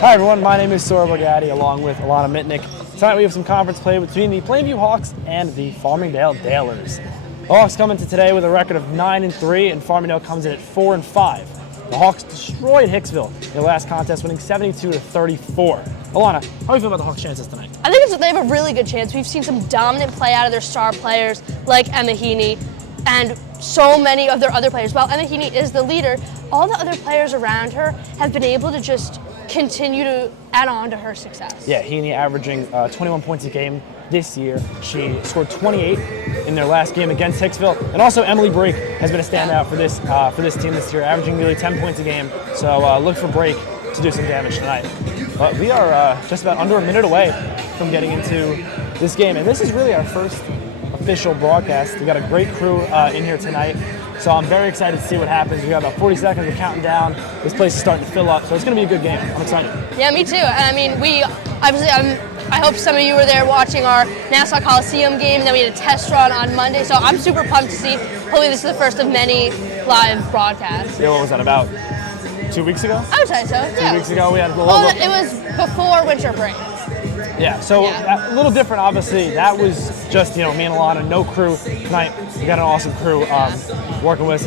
Hi everyone, my name is Sora Bogatti along with Alana Mitnick. Tonight we have some conference play between the Plainview Hawks and the Farmingdale Dalers. The Hawks come into today with a record of 9-3 and Farmingdale comes in at 4-5. The Hawks destroyed Hicksville in their last contest, winning 72-34. Alana, how do you feel about the Hawks' chances tonight? I think they have a really good chance. We've seen some dominant play out of their star players like Emma Heaney and so many of their other players. While Emma Heaney is the leader, all the other players around her have been able to just continue to add on to her success. Yeah, Heaney averaging 21 points a game this year. She scored 28 in their last game against Hicksville. And also Emily Brake has been a standout for this team this year, averaging nearly 10 points a game. So look for Brake to do some damage tonight. But we are just about under a minute away from getting into this game. And this is really our first official broadcast. We got a great crew in here tonight. So I'm very excited to see what happens. We got about 40 seconds, we're counting down. This place is starting to fill up, so it's gonna be a good game. I'm excited. Yeah, me too. And I mean, I hope some of you were there watching our Nassau Coliseum game, and then we had a test run on Monday, so I'm super pumped to see. Hopefully this is the first of many live broadcasts. Yeah, what was that, about 2 weeks ago? I would say so, yeah. 2 weeks ago we had a little... Well, it was before winter break. Yeah, so a little different, obviously. That was just, me and Alana, no crew tonight. We got an awesome crew working with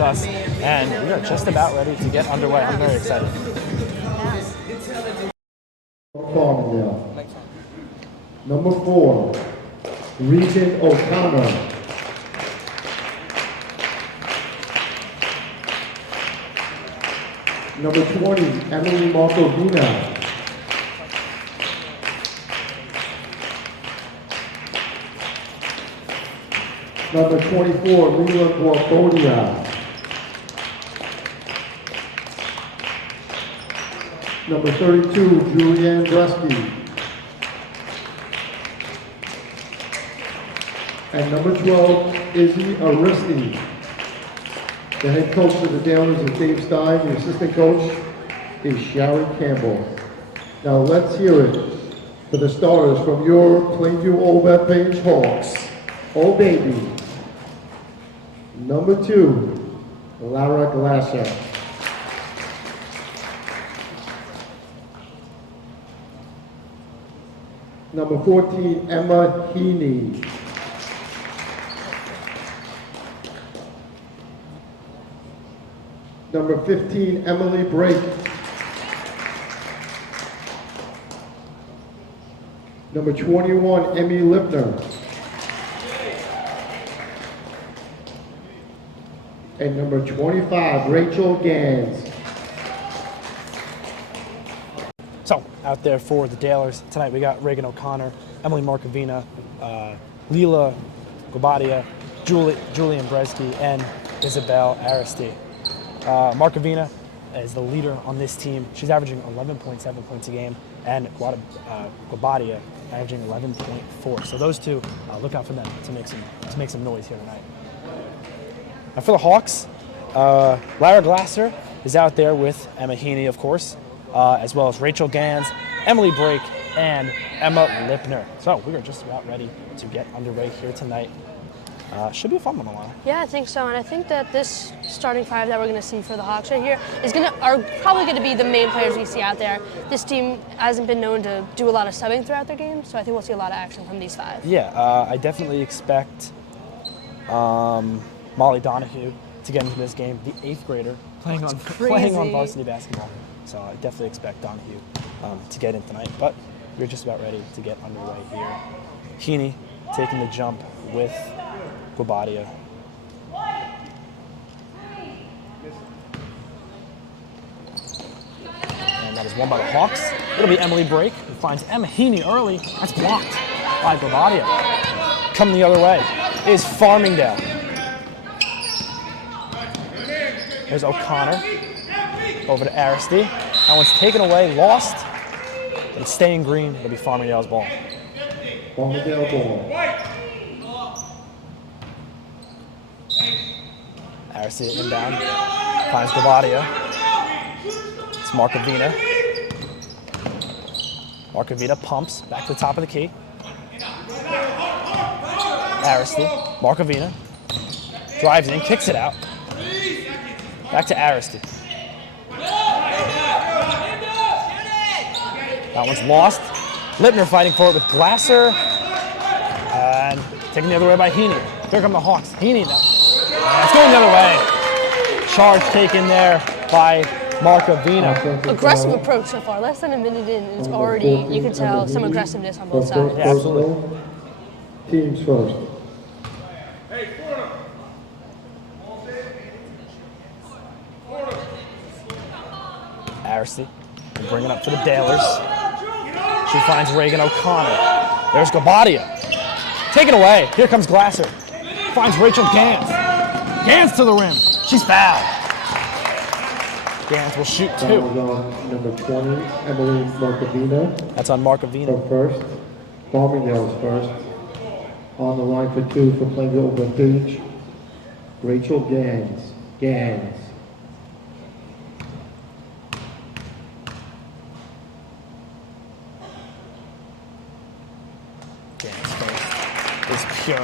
us, and we are just about ready to get underway. I'm very excited. Farmingdale. Number 4, Regan O'Connor. Number 20, Emily Markovina. Number 24, Lila Borbodia. Number 32, Julianne Bresky. And number 12, Izzy Aristi. The head coach of the Dalers is Dave Stein. The assistant coach is Sharon Campbell. Now let's hear it for the starters from your Plainview Old Bethpage Hawks. Oh baby. Number 2, Lara Glasser. Number 14, Emma Heaney. Number 15, Emily Brake. Number 21, Emmy Lipner. And number 25, Rachel Gans. So, out there for the Dalers tonight, we got Regan O'Connor, Emily Markovina, Lila Gobadia, Julian Bresky, and Isabel Aristi. Markovina is the leader on this team. She's averaging 11.7 points a game, and Gobadia averaging 11.4. So those two, look out for them to make some noise here tonight. Now for the Hawks, Lara Glasser is out there with Emma Heaney, of course, as well as Rachel Gans, Emily Brake, and Emma Lipner. So we are just about ready to get underway here tonight. Should be a fun one, Alana. Yeah, I think so, and I think that this starting five that we're going to see for the Hawks right here are probably going to be the main players we see out there. This team hasn't been known to do a lot of subbing throughout their games, so I think we'll see a lot of action from these five. Yeah, I definitely expect Molly Donahue to get into this game, the 8th grader playing on varsity basketball. So I definitely expect Donahue to get in tonight, but we're just about ready to get underway here. Heaney taking the jump with Gobadia. And that is won by the Hawks. It'll be Emily Brake who finds Emma Heaney early. That's blocked by Gobadia. Coming the other way is Farmingdale. There's O'Connor over to Aristi. That one's taken away, lost, but it's staying green. It'll be Farmingdale's ball. Farmingdale ball. Aristi inbound, finds Gobadia. It's Markovina. Markovina pumps back to the top of the key. Aristi, Markovina, drives in, kicks it out. Back to Aristi. That one's lost. Lipner fighting for it with Glasser. And taken the other way by Heaney. Here come the Hawks. Heaney now. It's going the other way. Charge taken there by Markovina. Aggressive approach so far. Less than a minute in, it's already, you can tell some aggressiveness on both sides. Yeah, absolutely. Teams first. Varsity will bring it up for the Dalers. She finds Reagan O'Connor. There's Gabadia. Taken away. Here comes Glasser. Finds Rachel Gans. Gans to the rim. She's fouled. Gans will shoot two. That was on number 20, Emily Markovina. That's on Markovina. First. Farmingdale's first. On the line for two for Plainville Vintage, Rachel Gans. Gans. Gans first is pure.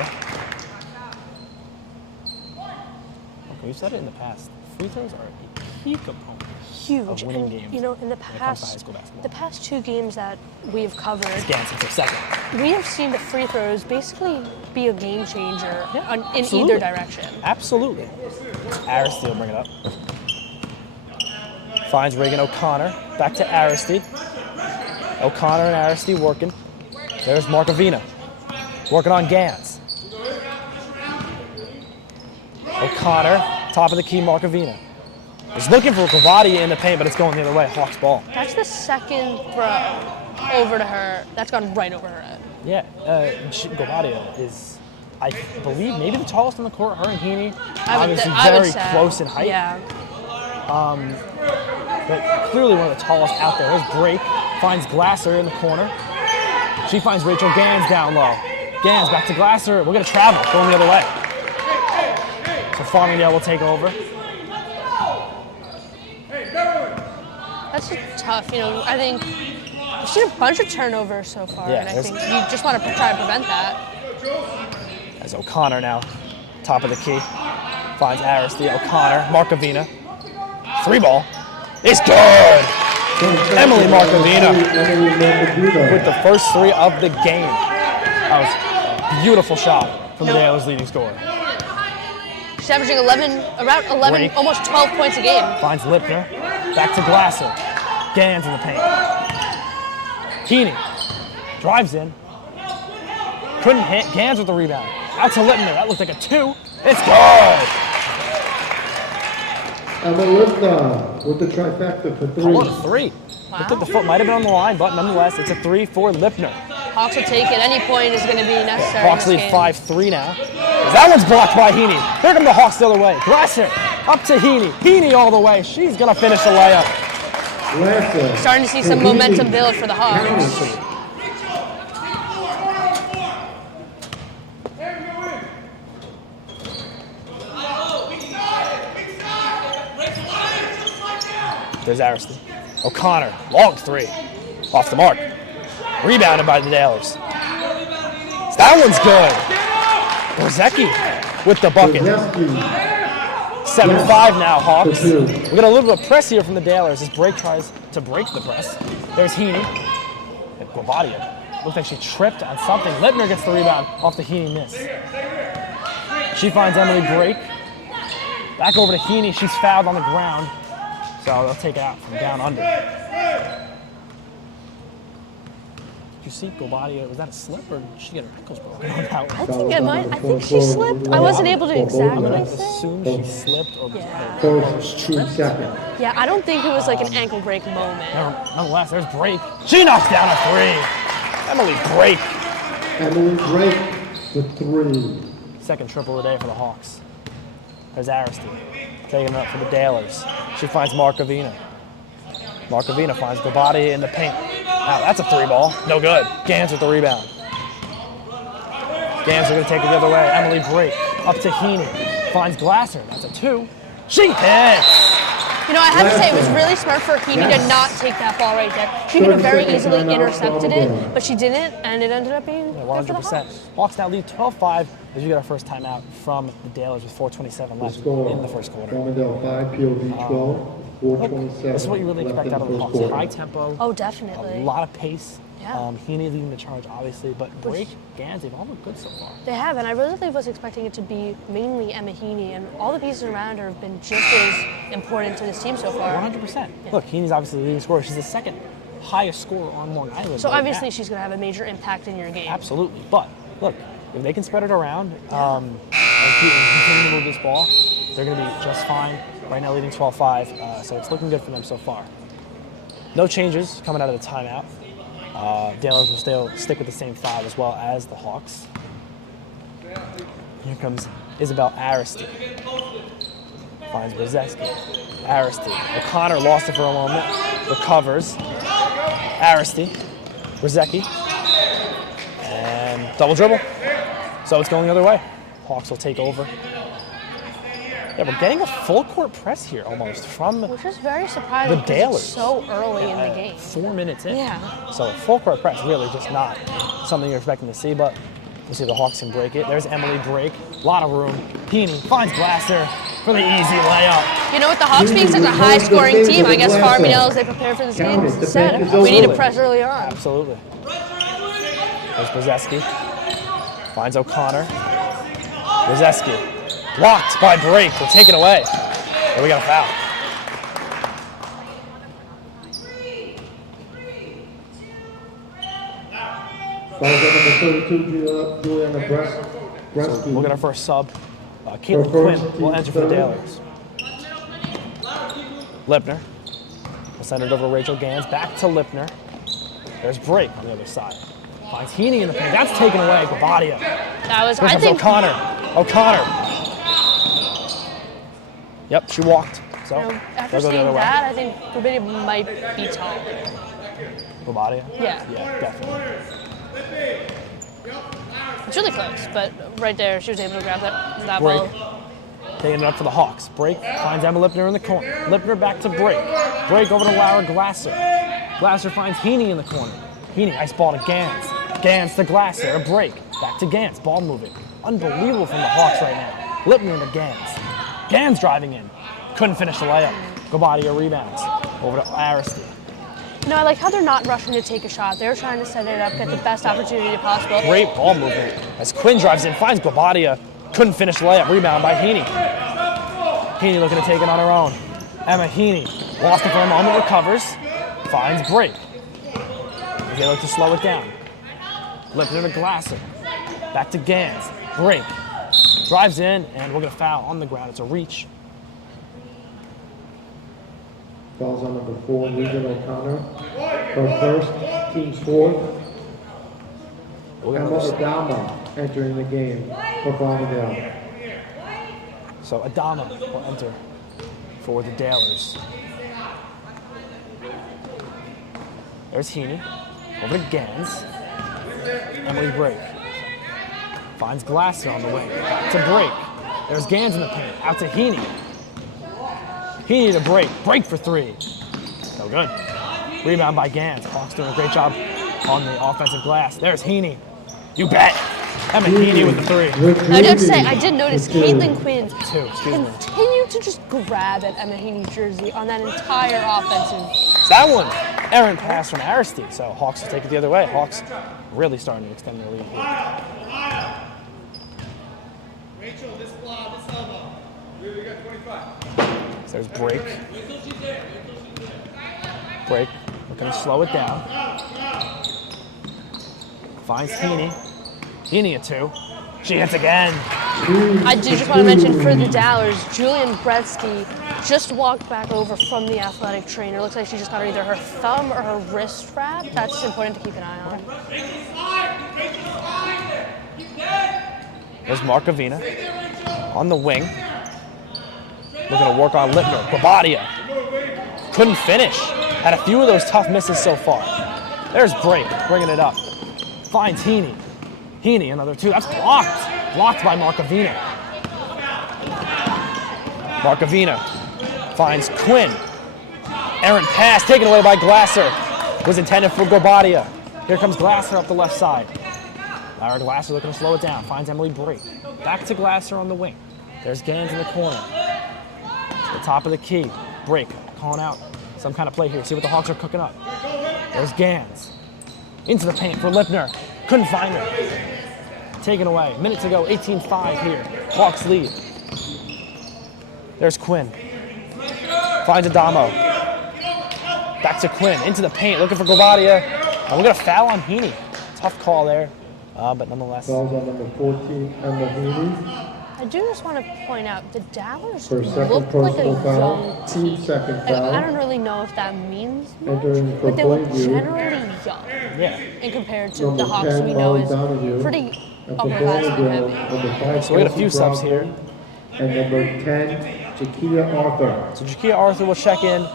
Okay, we've said it in the past. Free throws are a key component Huge. of winning And, games. you know, in the when it comes to high past, school basketball. the past 2 games that we've covered, Gans for second. we have seen the free throws basically be a game changer in absolutely. either direction. Absolutely. Aristide will bring it up. Finds Reagan O'Connor. Back to Aristide. O'Connor and Aristide working. There's Markovina. Working on Gans. O'Connor, top of the key, Markovina. Is looking for Gabadia in the paint, but it's going the other way. Hawks ball. That's the second throw over to her. That's gone right over her head. Yeah, Gabadia is, I believe, maybe the tallest on the court. Her and Heaney, obviously I would very say, close in height. Yeah. But clearly one of the tallest out there. There's Break, finds Glasser in the corner. She finds Rachel Gans down low. Gans back to Glasser. We're gonna travel, going the other way. So Farmingdale will take over. That's just tough. You know, I think we've seen a bunch of turnovers so far, Yeah, and I there's- think you just want to try and prevent that. As O'Connor now, top of the key, finds Aristide. O'Connor, Markovina. 3 ball. It's good! Emily Markovina with the first 3 of the game. That was a beautiful shot from the Dalers' leading scorer. She's averaging around 11, Break. almost 12 points a game. Finds Lipner. Back to Glasser. Gans in the paint. Heaney drives in. Couldn't hit. Gans with the rebound. Out to Lipner. That looked like a 2. It's good! Emma Lipner with the trifecta for 3. Call it a 3. Looked like the foot might have been on the line, but nonetheless, it's a 3 for Lipner. Hawks will take it. Any point is going to be necessary. Hawks in lead this game. 5-3 now. That one's blocked by Heaney. Here come the Hawks the other way. Glasser up to Heaney. Heaney all the way. She's going to finish the layup. Glasser. Starting to see some momentum build for the Hawks. There's Aristide. O'Connor, long 3. Off the mark. Rebounded by the Dalers. That one's good. Borzecki with the bucket. 7-5 now, Hawks. We got a little bit of press here from the Dalers as Break tries to break the press. There's Heaney. And Gabadia. Looks like she tripped on something. Lipner gets the rebound off the Heaney miss. She finds Emily Break. Back over to Heaney. She's fouled on the ground. So they'll take it out from down under. Did you see Gabadia? Was that a slip or did she get her ankles broken on that one? I think she slipped. I wasn't able to I'm exactly gonna say. assume she slipped or Yeah. First 2 seconds. Yeah, I don't think it was like an ankle break moment. nonetheless, there's Break. She knocks down a 3. Emily Break. Emily Drake with 3. Second triple of the day for the Hawks. There's Aristide. Taking it up for the Dalers. She finds Markovina. Markovina finds Gabadia in the paint. Now that's a 3 ball. No good. Gans with the rebound. Gans are going to take it the other way. Emily Break up to Heaney. Finds Glasser. That's a 2. She hits! You know, I have to say, it was really smart for Heaney to not take that ball right there. She could have very easily intercepted it, but she didn't, and it ended up being good for the 100%. Hawks. Hawks now lead 12-5 as you get our first timeout from the Dalers with 4:27 left in the first quarter. Farmingdale 5, POV 12. 4:27 This is what you really left expect in out of the first Hawks. quarter. High tempo, Oh, a definitely. lot of pace. Yeah. Heaney leading the charge, obviously, but Break, Gans, they've all looked good so far. They have, and I really was expecting it to be mainly Emma Heaney, and all the pieces around her have been just as important to this team so far. 100%. Look, Heaney's obviously the leading scorer. She's the second highest scorer on Long Island. So right obviously now. she's going to have a major impact in your game. Absolutely. But look, if they can spread it around and continue to move this ball, they're going to be just fine. Right now leading 12-5, so it's looking good for them so far. No changes coming out of the timeout. Dailers will still stick with the same 5 as well as the Hawks. Here comes Isabel Aristi. Finds Brzezinski. Aristi. O'Connor lost it for a moment. Recovers. Aristi. Brzezinski. And double dribble. So it's going the other way. Hawks will take over. Yeah, we're getting a full court press here almost from Which is very surprising the because Dailers. it's so early in the game. 4 minutes in. Yeah. So full court press really just not something you're expecting to see, but we'll see if the Hawks can break it. There's Emily Break. A lot of room. Heaney finds Glasser for the easy layup. You know, with the Hawks being such a high-scoring team, I guess Farming knows they prepared for this game and said, we need to press early on. Absolutely. There's Brzezinski. Finds O'Connor. Brzezinski. Blocked by Break. We're taken away. And we got a foul. Fouls at number 32, Juliana Bresky. We'll get our first sub. Caitlin Quinn will enter for the Dailers. Lipner. We'll send it over to Rachel Gans. Back to Lipner. There's Break on the other side. Finds Heaney in the paint. That's taken away. Gabadia. That was, Here I comes think, O'Connor. Yep, she walked. So you know, after they'll go the seeing other way. that, I think Gabadia might be tall. Gabadia? Yeah. Yeah, definitely. It's really close, but right there, she was able to grab that Break. ball. Taking it up for the Hawks. Break finds Emma Lipner in the corner. Lipner back to Break. Break over to Lara Glasser. Glasser finds Heaney in the corner. Heaney, ice ball to Gans. Gans to Glasser. A break. Back to Gans. Ball moving. Unbelievable from the Hawks right now. Lipner to Gans. Gans driving in. Couldn't finish the layup. Gabadia rebounds. Over to Aristi. No, I like how they're not rushing to take a shot. They're trying to set it up, get the best opportunity possible. Great ball movement. As Quinn drives in, finds Gabadia. Couldn't finish the layup. Rebound by Heaney. Heaney looking to take it on her own. Emma Heaney lost it for a moment, recovers. Finds Break. They look to slow it down. Lipner to Glasser. Back to Gans. Break. Drives in, and we're going to foul on the ground. It's a reach. Fouls on number 4, Regan O'Connor. Her first, team's fourth. Emma Adama entering the game for Farmingdale. So Adama will enter for the Dailers. There's Heaney. Over to Gans. Emily Break. Finds Glasser on the wing. Back to Break. There's Gans in the paint. Out to Heaney. Heaney to Break. Break for 3. No good. Rebound by Gans. Hawks doing a great job on the offensive glass. There's Heaney. You bet. Emma Heaney with the 3. I have to say, I did notice Caitlin Quinn 2, excuse me. continued to just grab at Emma Heaney's jersey on that entire offensive. So that one, errant pass from Aristi. So Hawks will take it the other way. Hawks really starting to extend their lead here. Rachel, this elbow. We got 25. So there's Break. Break. We're going to slow it down. Finds Heaney. Heaney a 2. She hits again. I did just want to mention for the Dowers, Julian Bretsky just walked back over from the athletic trainer. Looks like she just got either her thumb or her wrist wrapped. That's important to keep an eye on. There's Markovina on the wing. Looking to work on Lipner. Gabadia. Couldn't finish. Had a few of those tough misses so far. There's Break, bringing it up. Finds Heaney. Heaney, another 2. That's blocked. Blocked by Markovina. Markovina finds Quinn. Errant pass taken away by Glasser. Was intended for Gabadia. Here comes Glasser up the left side. Lara Glasser looking to slow it down. Finds Emily Break. Back to Glasser on the wing. There's Gans in the corner. To the top of the key. break, calling out some kind of play here. See what the Hawks are cooking up. There's Gans. Into the paint for Lipner. Couldn't find her. Taken away. Minute to go, 18-5 here. Hawks lead. There's Quinn. Finds Adamo. Back to Quinn. Into the paint, looking for Govadia. And we're going to foul on Heaney. Tough call there, but nonetheless. Fouls on number 14, Emma Heaney. I do just want to point out the Dowers For second look like a personal foul, young team team. second Like, foul. I don't really know if that means much, Entering for but they look Plainview. generally young Yeah. in compared to Number the Hawks 10, we know Molly is Donahue. pretty At the upperclassmen ball heavy. number 5, So we got a few Kelsey subs here. Brown. And number 10, Jakia Arthur. So Jakia Arthur will check in,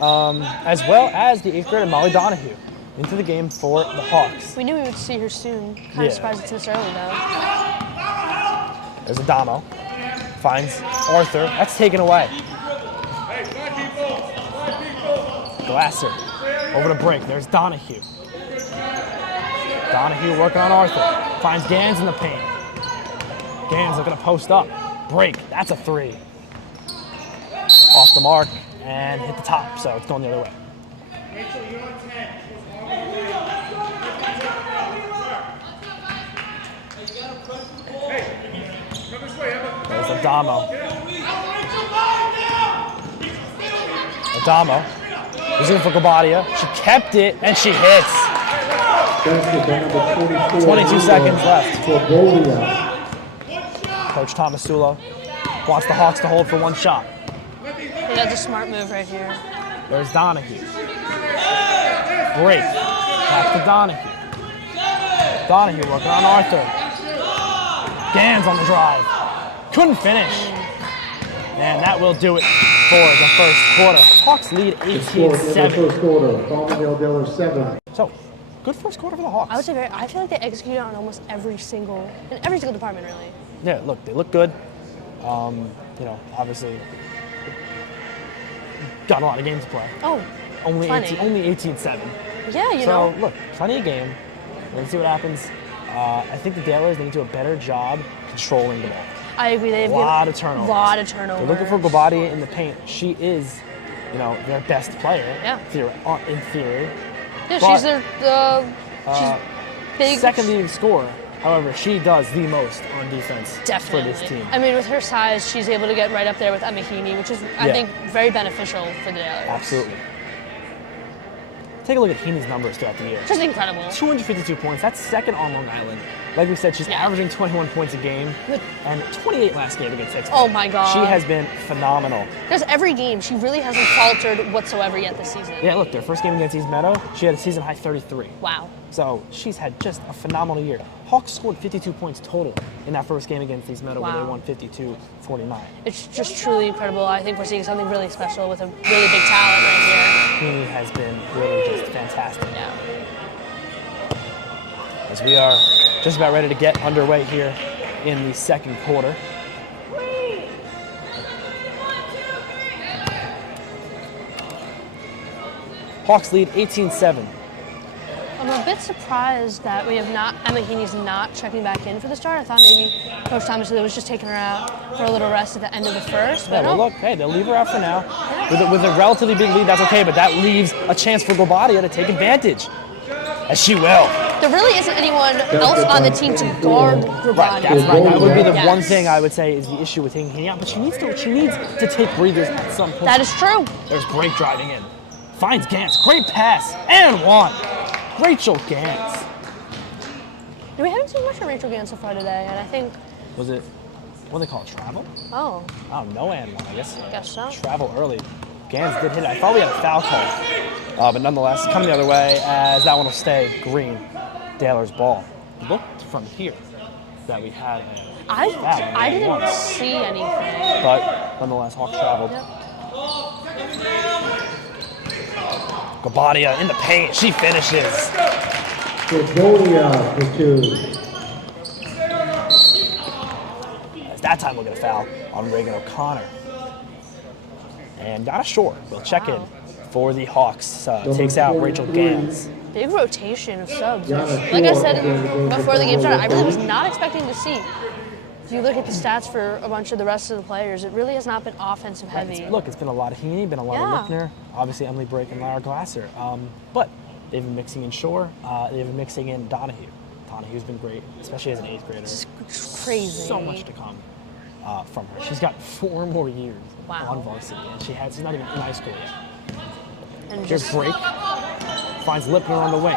as well as the 8th grader Molly Donahue into the game for the Hawks. We knew we would see her soon. Kind Yeah. of surprised it's this early though. There's Adamo. Finds Arthur. That's taken away. Glasser. Over to break. There's Donahue. Donahue working on Arthur. Finds Gans in the paint. Gans looking to post up. Break. That's a 3. Off the mark and hit the top, so it's going the other way. There's Adamo. Adamo. He's in for Gobadia. She kept it and she hits. Basket by number 24. 22 seconds left. For Bolia. Coach Tomasulo wants the Hawks to hold for one shot. I think that's a smart move right here. There's Donahue. Break. Back to Donahue. Donahue working on Arthur. Gans on the drive. Couldn't finish. And that will do it for the first quarter. Hawks lead Score in the 18-7. first quarter. Palmdale Diller 7. So, good first quarter for the Hawks. I would say I feel like they executed on almost in every single department really. Yeah, look, they look good. You know, obviously, got a lot of games to play. Oh, Only plenty. 18-7. Yeah, you So, know. look, plenty of game. Let's see what happens. I think the Dalers need to do a better job controlling the ball. I agree. They've A lot of given turnovers. a lot of turnovers. They're looking for Gobadia in the paint. She is, you know, their best player. Yeah. In theory. Yeah, but- she's she's big. Second leading scorer. However, she does the most on defense Definitely. for this team. I mean, with her size, she's able to get right up there with Emma Heaney, which is, I Yeah. think, very beneficial for the Dalers. Absolutely. Take a look at Heaney's numbers throughout the year. Just incredible. 252 points. That's second on Long Island. Like we said, she's Yeah. averaging 21 points a game and 28 last game against Exeter. Oh my God. She has been phenomenal. Because every game, she really hasn't faltered whatsoever yet this season. Yeah, look, their first game against East Meadow, she had a season high 33. Wow. So she's had just a phenomenal year. Hawks scored 52 points total in that first game against East Meadow where they Wow. won 52-49. It's just truly incredible. I think we're seeing something really special with a really big talent right Heaney has been really just fantastic. here. Yeah. As we are just about ready to get underway here in the second quarter. Hawks lead 18-7. I'm a bit surprised that we have not, Emma Heaney's not checking back in for the start. I thought maybe Coach Thomas was just taking her out for a little rest at the end of the first. Yeah, But well, no. look, hey, they'll leave her out for now. With a relatively big lead, that's okay, but that leaves a chance for Gobadia to take advantage. As she will. There really isn't anyone else on the team to guard Grabani. Right, that's right. That would be the Yes. one thing I would say is the issue with taking Heaney out, but she needs to take breathers at some point. That is true. There's Break driving in. Finds Gans. Great pass. And one. Rachel Gans. We haven't seen much of Rachel Gans so far today, and I think, Was it, what do they call it, travel? oh, Oh, no and one, I guess. Guess so. Travel early. Gans did hit it. I thought we had a foul call. But nonetheless, coming the other way as that one will stay green. Daler's ball. It looked from here that we had a foul. I didn't see anything. But nonetheless, Hawks traveled. Gobadia in the paint. She finishes. For Bolia for 2. As that time we'll get a foul on Reagan O'Connor. And Donna Shore will check in for the Hawks. Takes out Rachel Gans. Big rotation of subs. Yana Like I Shore said is before the game started, I really was not expecting to see you look at the stats for a bunch of the rest of the players, it really has not been offensive heavy. Look, it's been a lot of Heaney, been a lot of Lippner, obviously Emily Brake and Lara Glasser. But they've been mixing in Shore, they've been mixing in Donahue. Donahue's been great, especially as an 8th grader. It's crazy. So much to come from her. She's got 4 more years on varsity, and she's not even in high school yet. And Here's Brake, finds Lippner on the wing.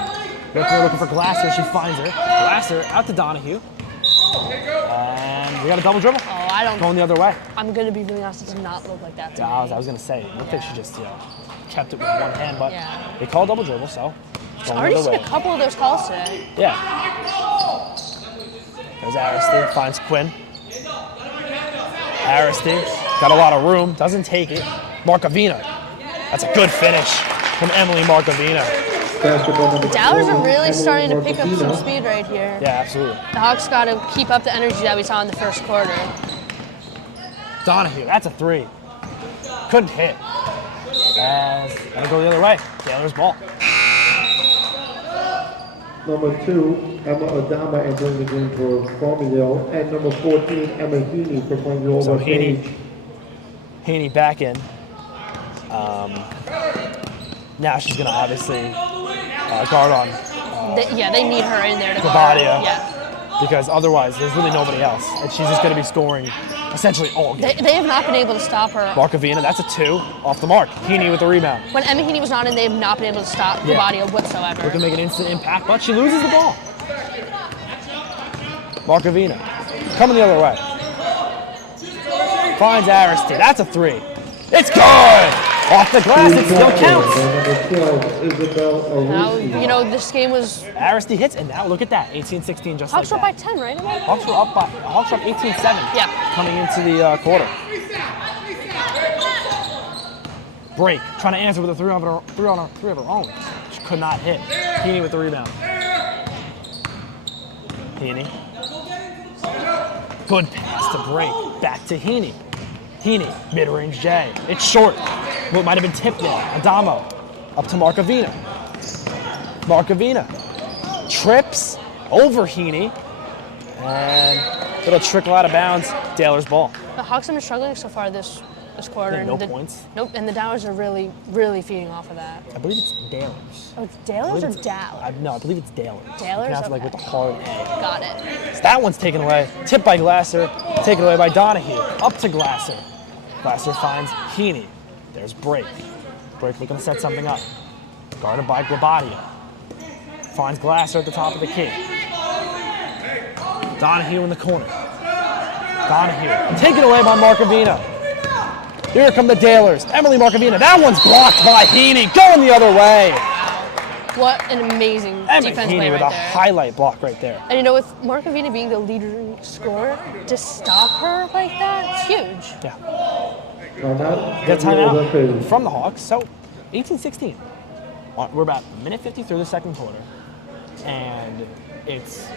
Lippner looking for Glasser, she finds her. Glasser out to Donahue. And we got a double dribble. Oh, I don't. Going the other way. I'm gonna be really honest. It does not look like that to me. I was gonna say, it looked like she just kept it with one hand, but Yeah. they call double dribble, so. I've already seen a couple of those calls today. Yeah. There's Aristi, finds Quinn. Aristi, got a lot of room, doesn't take it. Markovina. That's a good finish from Emily Markovina. The Dowers are really starting to pick up some speed right here. Yeah, absolutely. The Hawks got to keep up the energy that we saw in the first quarter. Donahue, that's a 3. Couldn't hit. And gonna go the other way. Taylor's ball. Number 2, Emma Adama entering the game for Farmingdale, and number 14, Emma Heaney for Plainview So West Page. Heaney back in. Now she's gonna obviously guard on They need her in there to Gabadia. Yeah. Because otherwise there's really nobody else. And she's just gonna be scoring essentially all game. They have not been able to stop her. Markovina, that's a 2 off the mark. Heaney with the rebound. When Emma Heaney was not in, they have not been able to stop Yeah. Gabadia whatsoever. Looking to make an instant impact, but she loses the ball. Markovina, coming the other way. Finds Aristi, that's a 3. It's good! Off the glass, it still counts. Now, this game was. Aristi hits, and now look at that, 18-16, just Hawks like were that. by 10, right? Hawks were up 18-7 Yeah. coming into the quarter. Break, trying to answer with a 3 of her own. She could not hit. Heaney with the rebound. Heaney. Good pass to Break. Back to Heaney. Heaney, mid-range J. It's short. Well, it might have been tipped there. Adamo. Up to Markovina. Markovina. Trips over Heaney. And it'll trickle out of bounds. Taylor's ball. The Hawks have been struggling so far this quarter. Yeah, no and points. Nope, and the Dowers are really, really feeding off of that. I believe it's Dalers. Oh, it's Dalers or Dow? No, I believe it's Dalers. Dalers? Pronounced like with the hard A. Got it. So that one's taken away. Tipped by Glasser. Taken away by Donahue. Up to Glasser. Glasser finds Heaney. There's Break. Break looking to set something up. Guarded by Gabadia. Finds Glasser at the top of the key. Donahue in the corner. Donahue. Taken away by Markovina. Here come the Dalers. Emily Markovina. That one's blocked by Heaney. Going the other way. What an amazing Emily defense Heaney play with right a there. highlight block right there. And with Markovina being the leading scorer, to stop her like that, it's huge. Yeah. Timeout. Get a timeout Plainview West from the Hawks. So 18-16. We're about a minute 50 through the second quarter. And it's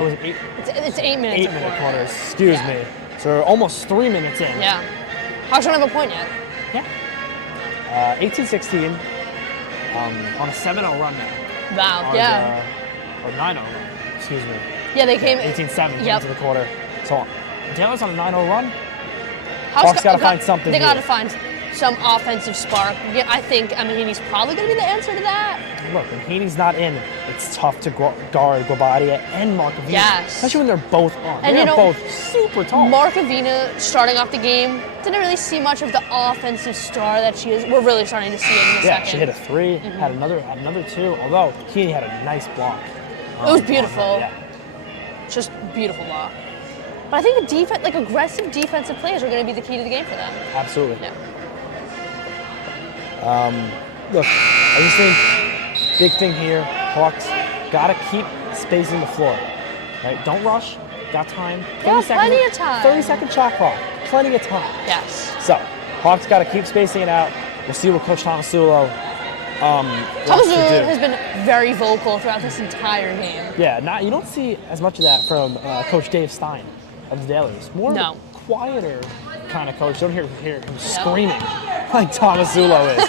8 It's 8 minutes. 8-minute quarters. Excuse me. So we're almost 3 minutes in. Yeah. Hawks don't have a point yet. Yeah. 18-16 on a 7-0 run now. Wow. On Yeah. Or 9-0 run. Excuse me. Yeah, they came. 18-7 Yep. into the quarter. So Taylor's on a 9-0 run. Hawks Hawks gotta find something They here. got to find some offensive spark. Yeah, I think Emma Heaney's probably going to be the answer to that. Look, when Heaney's not in, it's tough to guard Gabadia and Markovina. Yes. Especially when they're both on. And they're you know, both super tall. Markovina starting off the game didn't really see much of the offensive star that she is. We're really starting to see it in the yeah, second. she hit a 3, had another 2, although Heaney had a nice block. It was beautiful. Yeah. Just beautiful block. But I think the defense, like aggressive defensive plays, are going to be the key to the game for them. Absolutely. Yeah. Look, I just think big thing here, Hawks gotta keep spacing the floor. Right? Don't rush. Got time. 30 Yeah, seconds, plenty of time. 30-second shot clock. Plenty of time. Yes. So, Hawks gotta keep spacing it out. We'll see what Coach Tomasulo wants to Tomasulo do. has been very vocal throughout this entire game. Yeah, you don't see as much of that from Coach Dave Stein of the Dalers. More No. quieter kind of coach. Don't hear him screaming like Tomasulo is.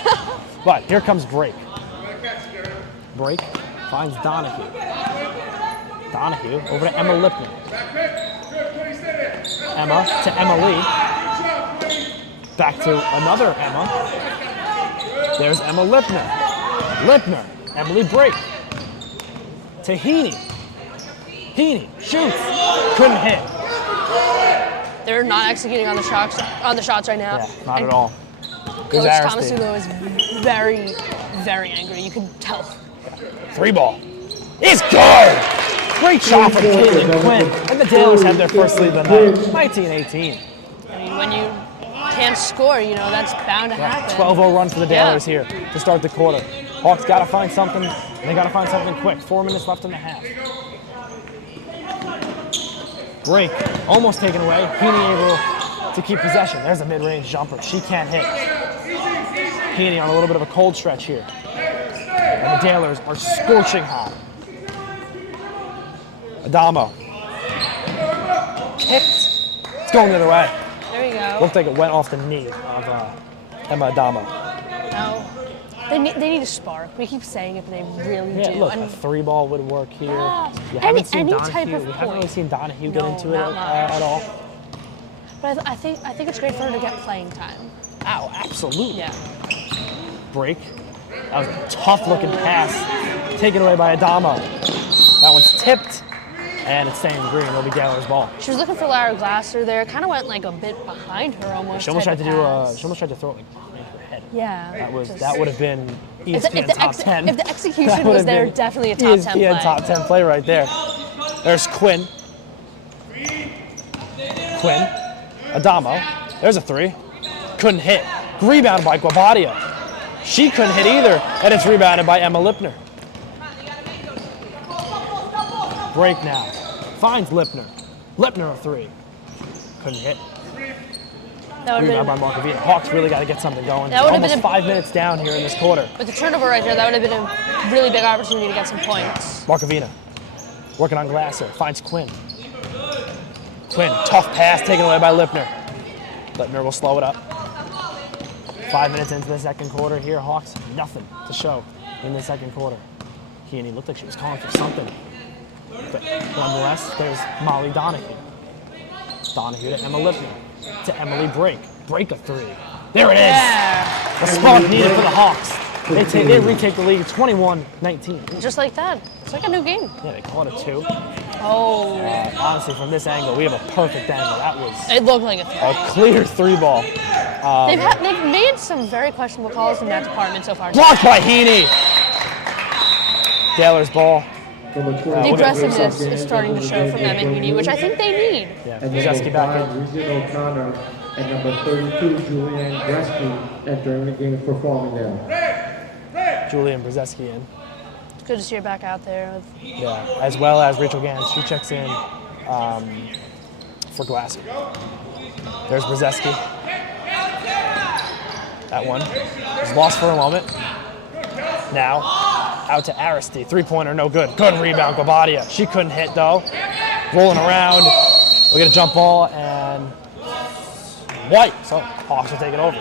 But here comes Break. Break finds Donahue. Donahue over to Emma Lipman. Emma to Emily. Back to another Emma. There's Emma Lipner. Lipner, Emily break. To Heaney. Heaney shoots. Couldn't hit. They're not executing on the shots right now. Yeah, not at all. Coach There's Thomas Aristy. Hugo is very, very angry. You can tell. 3 ball. It's good! Great shot from Caitlin Quinn. And the Dalers have their first lead of the night. 19-18. I mean, when you can't score, you know, that's bound to happen. 12-0 run for the Yeah. Dalers here to start the quarter. Hawks got to find something. They got to find something quick. 4 minutes left in the half. Break. Almost taken away. Heaney able to keep possession. There's a mid-range jumper. She can't hit. Heaney on a little bit of a cold stretch here. And the Dalers are scorching hot. Adamo. Kicked. It's going the other way. There you go. Looked like it went off the knee of Emma Adamo. No. They need a spark. We keep saying it, but they really Yeah, do. look, And a 3-ball would work here. You Any haven't seen type Donahue. of We haven't really point. seen Donahue get No, into it not much. at all. But I think it's great for her to get playing time. Ow, absolutely. Yeah. Break. That was a tough-looking pass. Taken away by Adamo. That one's tipped, and it's staying green. It'll be Galler's ball. She was looking for Lara Glasser there. Kind of went like a bit behind her almost. She almost type tried to of do. pass. She almost tried to throw it like behind her head. Yeah. That would have been ESPN top 10. If the That execution would was have there, been definitely a top 10 ESPN play. top 10 play right there. There's Quinn. Quinn. Adamo. There's a 3. Couldn't hit. Rebounded by Guabadia. She couldn't hit either, and it's rebounded by Emma Lipner. Break now. Finds Lipner. Lipner a 3. Couldn't hit. That would Rebound have by been, Markovina. Hawks really got to get something going. That would've Almost been 5 minutes down here in this quarter. with the turnover right there, that would have been a really big opportunity to get some points. Markovina working on Glasser. Finds Quinn. Quinn, tough pass taken away by Lipner. Lipner will slow it up. 5 minutes into the second quarter here, Hawks nothing to show in the second quarter. Heaney looked like she was calling for something. But nonetheless, there's Molly Donahue. Donahue to Emma Lipner. To Emily Break. Break a 3. There it is. Yeah. The spark needed for the Hawks. They retake the lead 21-19. Just like that. It's like a new game. Yeah, they call it a 2. Oh. Honestly, from this angle, we have a perfect angle. That was It looked like a 3. a clear 3-ball. They've made some very questionable calls in that department so far. Blocked by Heaney. Taylor's ball. Number 20, The aggressiveness is starting to show from them in Heaney, which I think they need. Yeah, And Brzezinski number back 5, in. Regina O'Connor, and number 32, Julianne Gresky, entering the game for Farmingdale. Julian Brzezinski in. It's good to see her back out there. Yeah, as well as Rachel Gans. She checks in for Glasser. There's Brzezinski. That one was lost for a moment. Now, out to Aristy. 3-pointer, no good. Good rebound, Guabadia. She couldn't hit, though. Rolling around. We get a jump ball, and White. So, Hawks will take it over.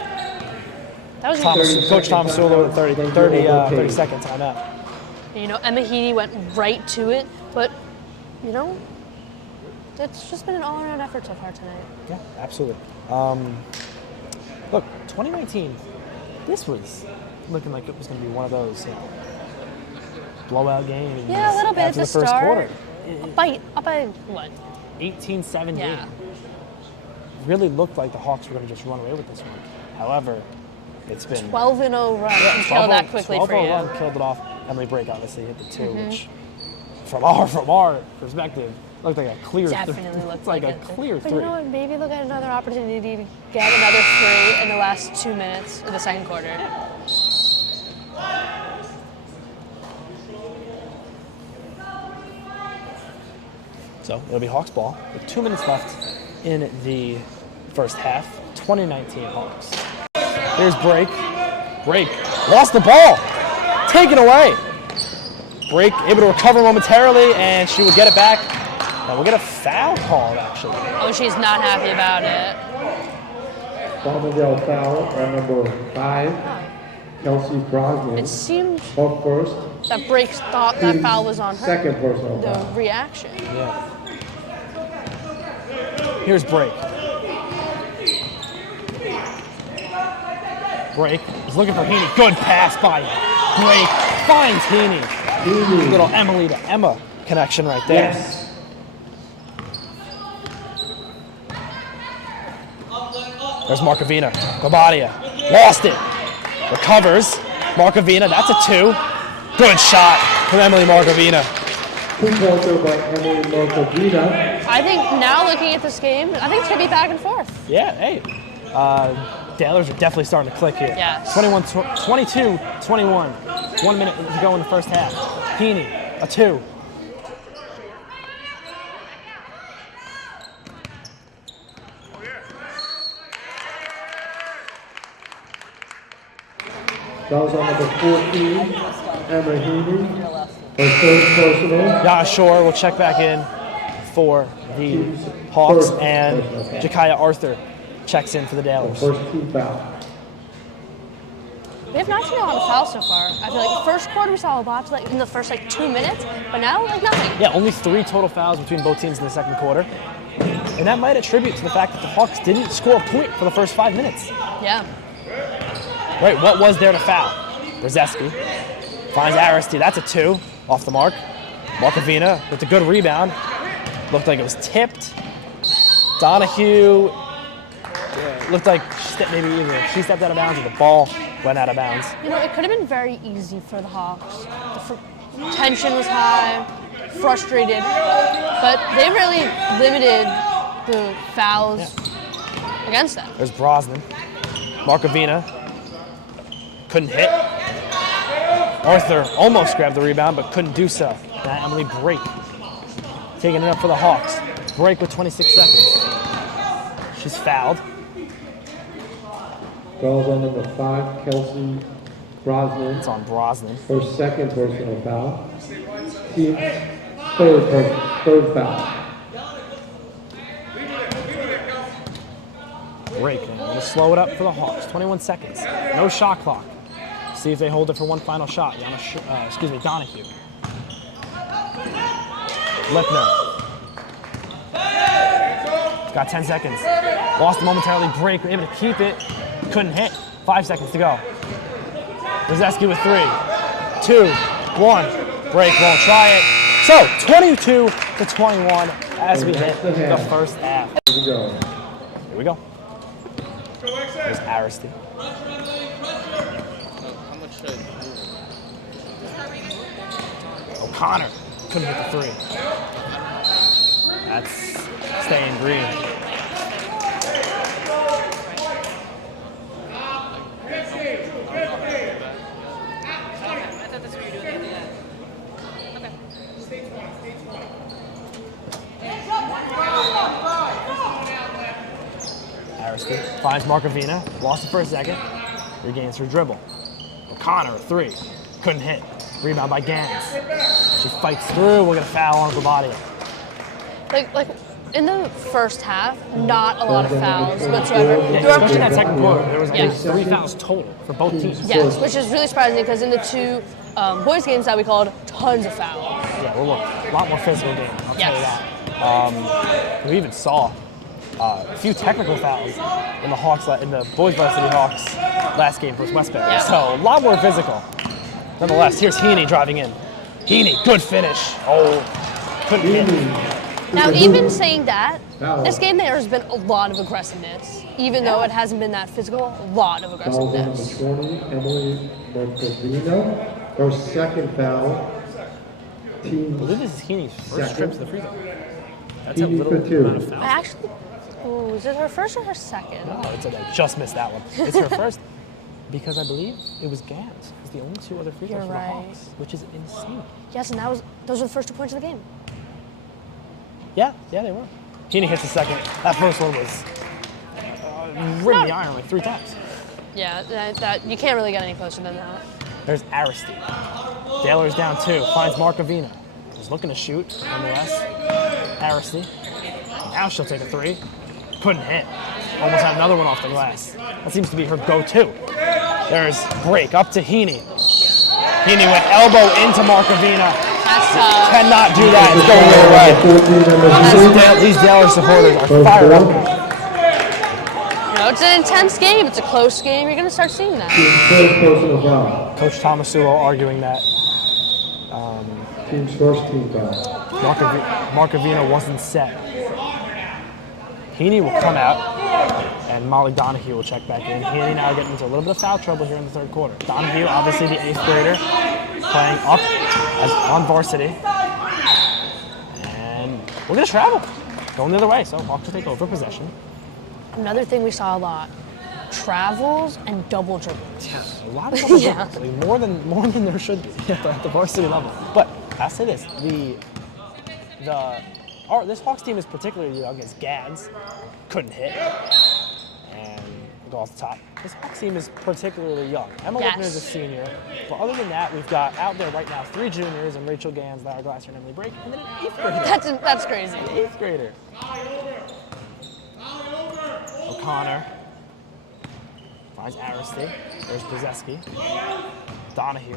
That was Coach Thomas Solo with 30-second timeout. You know, Emma Heaney went right to it, but, you know, it's just been an all-around effort so far tonight. Yeah, absolutely. Look, 2019, this was looking like it was going to be one of those blowout games. Yeah, a little bit after at the the first start. quarter. Up by what? 18-17. Yeah. Really looked like the Hawks were going to just run away with this one. However, it's been 12-0 run and kill that quickly for 12-0 you. run, killed it off. Emily Break obviously hit the 2, which from our perspective looked like a clear Definitely looked it's like a it. clear But 3. you know what? Maybe look at another opportunity to get another 3 in the last 2 minutes of the second quarter. So it'll be Hawks ball with 2 minutes left in the first half. 2019 Hawks. Here's Break. Break lost the ball. Taken away. Break able to recover momentarily, and she will get it back. And we'll get a foul called, actually. Oh, she's not happy about it. Farmingdale foul on number 5, Kelsey Brosnan. It seemed Up first. that Break thought that foul was on her. Second personal The foul. reaction. Yeah. Here's break. Break. He's looking for Heaney. Good pass by Break. Finds Heaney. Little Emily to Emma connection right there. Yes. There's Markovina. Gobadia. Lost it. Recovers. Markovina. That's a 2. Good shot from Emily Markovina. 2-pointer by Emily Markovina. I think now looking at this game, I think it's going to be back and forth. Yeah, hey. Dailers are definitely starting to click here. Yes. 22-21. 1 minute to go in the first half. Heaney, a 2. That was on number 14, Emma Heaney. Her third personal. Yeah, sure. We'll check back in for the Hawks, and Jakaya Arthur checks in for the Dailers. First team foul. We have not seen a lot of fouls so far. I feel like the first quarter we saw a lot like in the first 2 minutes, but now nothing. Yeah, only 3 total fouls between both teams in the second quarter. And that might attribute to the fact that the Hawks didn't score a point for the first 5 minutes. Yeah. Right, what was there to foul? Brzeski finds Aristi. That's a 2 off the mark. Markovina with a good rebound. Looked like it was tipped. Donahue looked like maybe either she stepped out of bounds or the ball went out of bounds. You know, it could have been very easy for the Hawks. The tension was high, frustrated, but they really limited the fouls against them. There's Brosnan. Markovina couldn't hit. Arthur almost grabbed the rebound, but couldn't do so. Now Emily Break taking it up for the Hawks. Break with 26 seconds. She's fouled. Fouls on number 5, Kelsey Brosnan. It's on Brosnan. Her second personal foul. Team's third foul. Break. And we're going to slow it up for the Hawks. 21 seconds. No shot clock. See if they hold it for one final shot. Donahue. Lipner. Got 10 seconds. Lost it momentarily. Break. We're able to keep it. Couldn't hit. 5 seconds to go. Brzeski with 3, 2, 1. Break won't try it. So 22-21 as we hit the first half. Here we go. Here we go. There's Aristi. O'Connor couldn't hit the 3. That's staying green. Aristi finds Markovina, lost it for a second, regains her dribble. O'Connor, 3, couldn't hit. Rebound by Gans. She fights through, we'll get a foul on Gobadia. Like in the first half, not a lot of fouls whatsoever. Especially in that second quarter, there was Yeah. 3 fouls total for both teams. Yes, which is really surprising because in the 2 boys games that we called, tons of fouls. Yeah, well, look, a lot more physical game, I'll tell you Yes. that. We even saw a few technical fouls in the Hawks, in the boys varsity Hawks last game versus West Bay. Yeah. So a lot more physical. Nonetheless, here's Heaney driving in. Heaney, good finish. Oh, couldn't hit. Now, even saying that, Foul. this game there has been a lot of aggressiveness. Even though it hasn't been that physical, a lot of Fouls on number aggressiveness. 20, Emily Markovina. Her second foul. I Team believe this is Heaney's first trip to the free zone. That's a Heaney little for 2. amount of I fouls. actually, is it her first or her second? Oh, it's I just missed that one. It's her first because I believe it was Gans. It's the only 2 other free throws You're for the right. Hawks, which is insane. Yes, and those were the first 2 points of the game. Yeah, they were. Heaney hits the second. That first one was ring the iron like 3 times. Yeah, that you can't really get any closer than that. There's Aristi. Dailor's down 2. Finds Markovina. Was looking to shoot, nonetheless. Aristi. Now she'll take a 3. Couldn't hit. Almost had another one off the glass. That seems to be her go-to. There's Break up to Heaney. Heaney went elbow into Markovina. That's tough. Cannot do that. It's going the other way. 14 These Dale supporters are fired up now. You know, it's an intense game. It's a close game. You're going to start seeing that. Team's first personal foul. Coach Tomasulo arguing that Team's first team foul. Markovina wasn't set. Heaney will come out, and Molly Donahue will check back in. Heaney now getting into a little bit of foul trouble here in the third quarter. Donahue, obviously the 8th grader, playing up on varsity. And we're going to travel. Going the other way, so Hawks will take over possession. Another thing we saw a lot, travels and double dribbles. A lot of double Yeah. dribbles. I mean, more than there should be at the varsity level. But I'll say this, this Hawks team is particularly young against Gads. Couldn't hit. And go off the top. This Hawks team is particularly young. Emma Yes. Lippner is a senior. But other than that, we've got out there right now 3 juniors and Rachel Gans, Lara Glasser, and Emily Brake, and then an 8th grader. That's crazy. 8th grader. O'Connor finds Aristi. There's Brzeski. Donahue.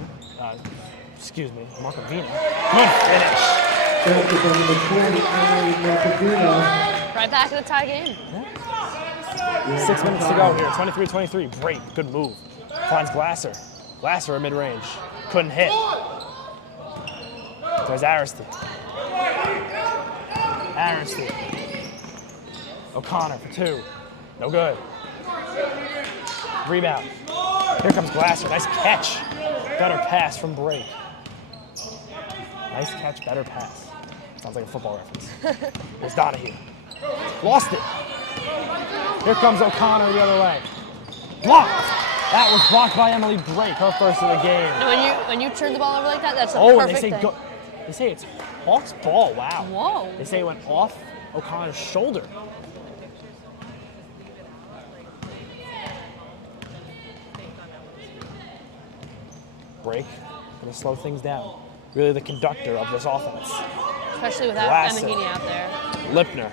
Markovina. Good finish. Right back in the tie game. 6 minutes to go here. 23-23. Break. Good move. Finds Glasser. Glasser at mid-range. Couldn't hit. There's Aristi. O'Connor for 2. No good. Rebound. Here comes Glasser. Nice catch. Better pass from Break. Nice catch, better pass. Sounds like a football reference. There's Donahue. Lost it. Here comes O'Connor the other way. Blocked. That was blocked by Emily Brake, her first of the game. And when you turn the ball over like that, that's the And perfect thing. they say it's Hawks ball. Wow. Whoa. They say it went off O'Connor's shoulder. Brake, gonna slow things down. Really the conductor of this offense. Especially without Glasser. Emma Heaney out there. Lippner.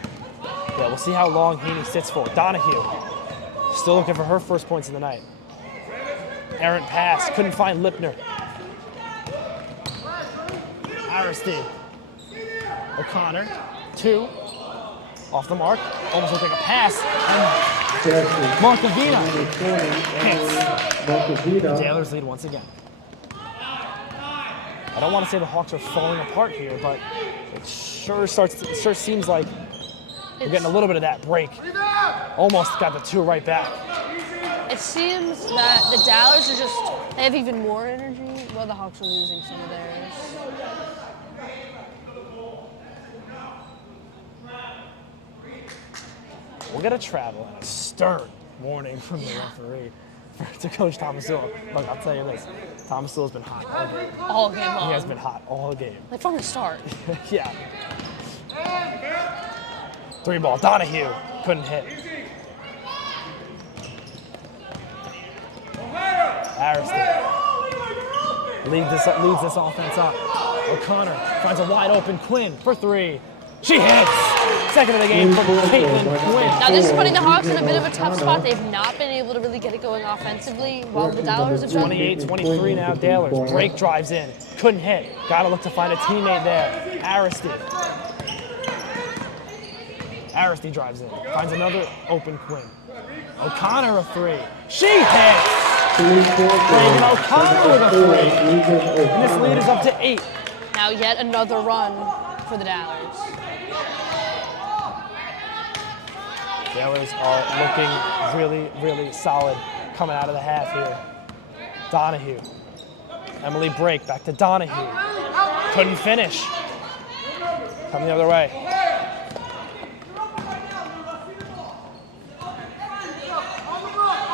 Yeah, we'll see how long Heaney sits for. Donahue, still looking for her first points of the night. Errant pass, couldn't find Lippner. Aristi. O'Connor, 2. Off the mark, almost looked like a pass. And Markovina hits. The Taylors lead once again. I don't want to say the Hawks are falling apart here, but it sure seems like we're getting a little bit of that break. Almost got the 2 right back. It seems that the Dowlers they have even more energy, while the Hawks are losing some of theirs. We're going to travel, and a stern warning from the referee to Coach Tomasulo. Look, I'll tell you this. Tomasulo's been hot all game. All game long. He has been hot all game. Like from the start. Yeah. 3 ball. Donahue couldn't hit. Aristi leads this offense up. O'Connor finds a wide open Quinn for 3. She hits. Second of the game from Caitlin Quinn. Now this is putting the Hawks in a bit of a tough spot. They've not been able to really get it going offensively, while the Dowlers have done. 28-23 now, Dailers. Drake drives in. Couldn't hit. Gotta look to find a teammate there. Aristi drives in. Finds another open Quinn. O'Connor a 3. She hits! Reagan O'Connor with a 3. And this lead is up to 8. Now yet another run for the Dowlers. Dailers are looking really, really solid coming out of the half here. Donahue. Emily Brake back to Donahue. Couldn't finish. Coming the other way.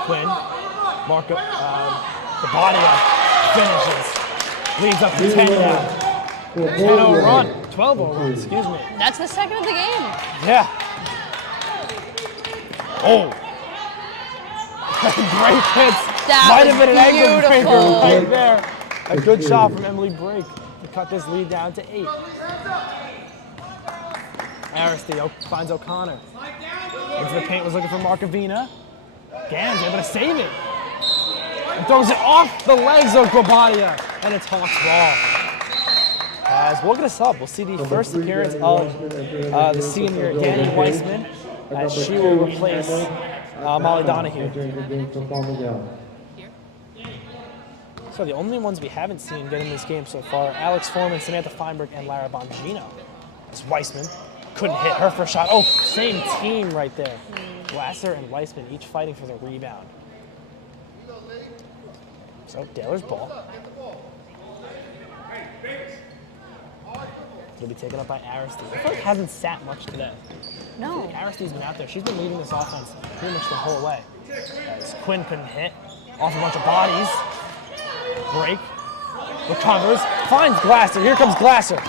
Quinn. Gabadia finishes. Leads up to 10 now. 10-0 run. 12-0 run, excuse me. That's the second of the game. Yeah. Oh. Great hits. That Might was have been an ankle breaker beautiful. right there. A good shot from Emily Brake to cut this lead down to 8. Aristi finds O'Connor. Into the paint, was looking for Markovina. Gans able to save it. And throws it off the legs of Gabadia. And it's Hawks ball. As we'll get a sub. We'll see the first appearance of the senior Danny Weissman, as she will replace Molly Donahue. Entering the game for Farmingdale. So the only ones we haven't seen get in this game so far, Alex Foreman, Samantha Feinberg, and Lara Bongino. This Weissman couldn't hit her first shot. Oh, same team right there. Glasser and Weissman each fighting for the rebound. So Daler's ball. It'll be taken up by Aristide. I feel like it hasn't sat much today. No. Aristide's been out there. She's been leading this offense pretty much the whole way. As Quinn couldn't hit. Off a bunch of bodies. Break. Recovers. Finds Glasser. Here comes Glasser.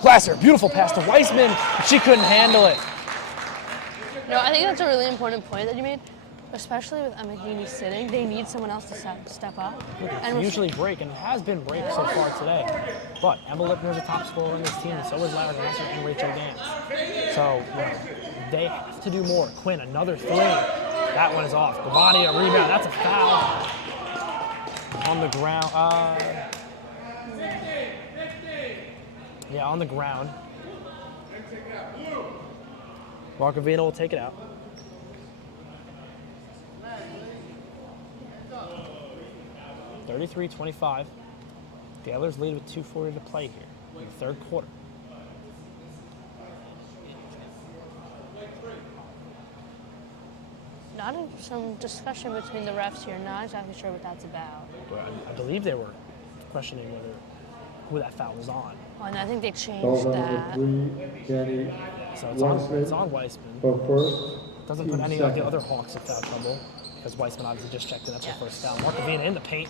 Glasser, beautiful pass to Weissman. She couldn't handle it. No, I think that's a really important point that you made, especially with Emma Heaney sitting. They need someone else to step up. It's usually break, and it has been break so far today. But Emma Lipner is the top scorer on this team, and so is Lara Glasser and Rachel Gans. So they have to do more. Quinn, another three. That one is off. Gabbani, a rebound. That's a foul. On the ground. Yeah, on the ground. Markovina will take it out. (33-25). The others lead with 2:40 to play here in the third quarter. Not some discussion between the refs here. Not exactly sure what that's about. I believe they were questioning who that foul was on. Oh, and I think they changed Ball that. number 3, Danny So Weissman. it's on Weissman. For first. Doesn't team put any of the second. other Hawks in foul trouble because Weissman obviously just checked in. That's her first foul. Markovina in the paint.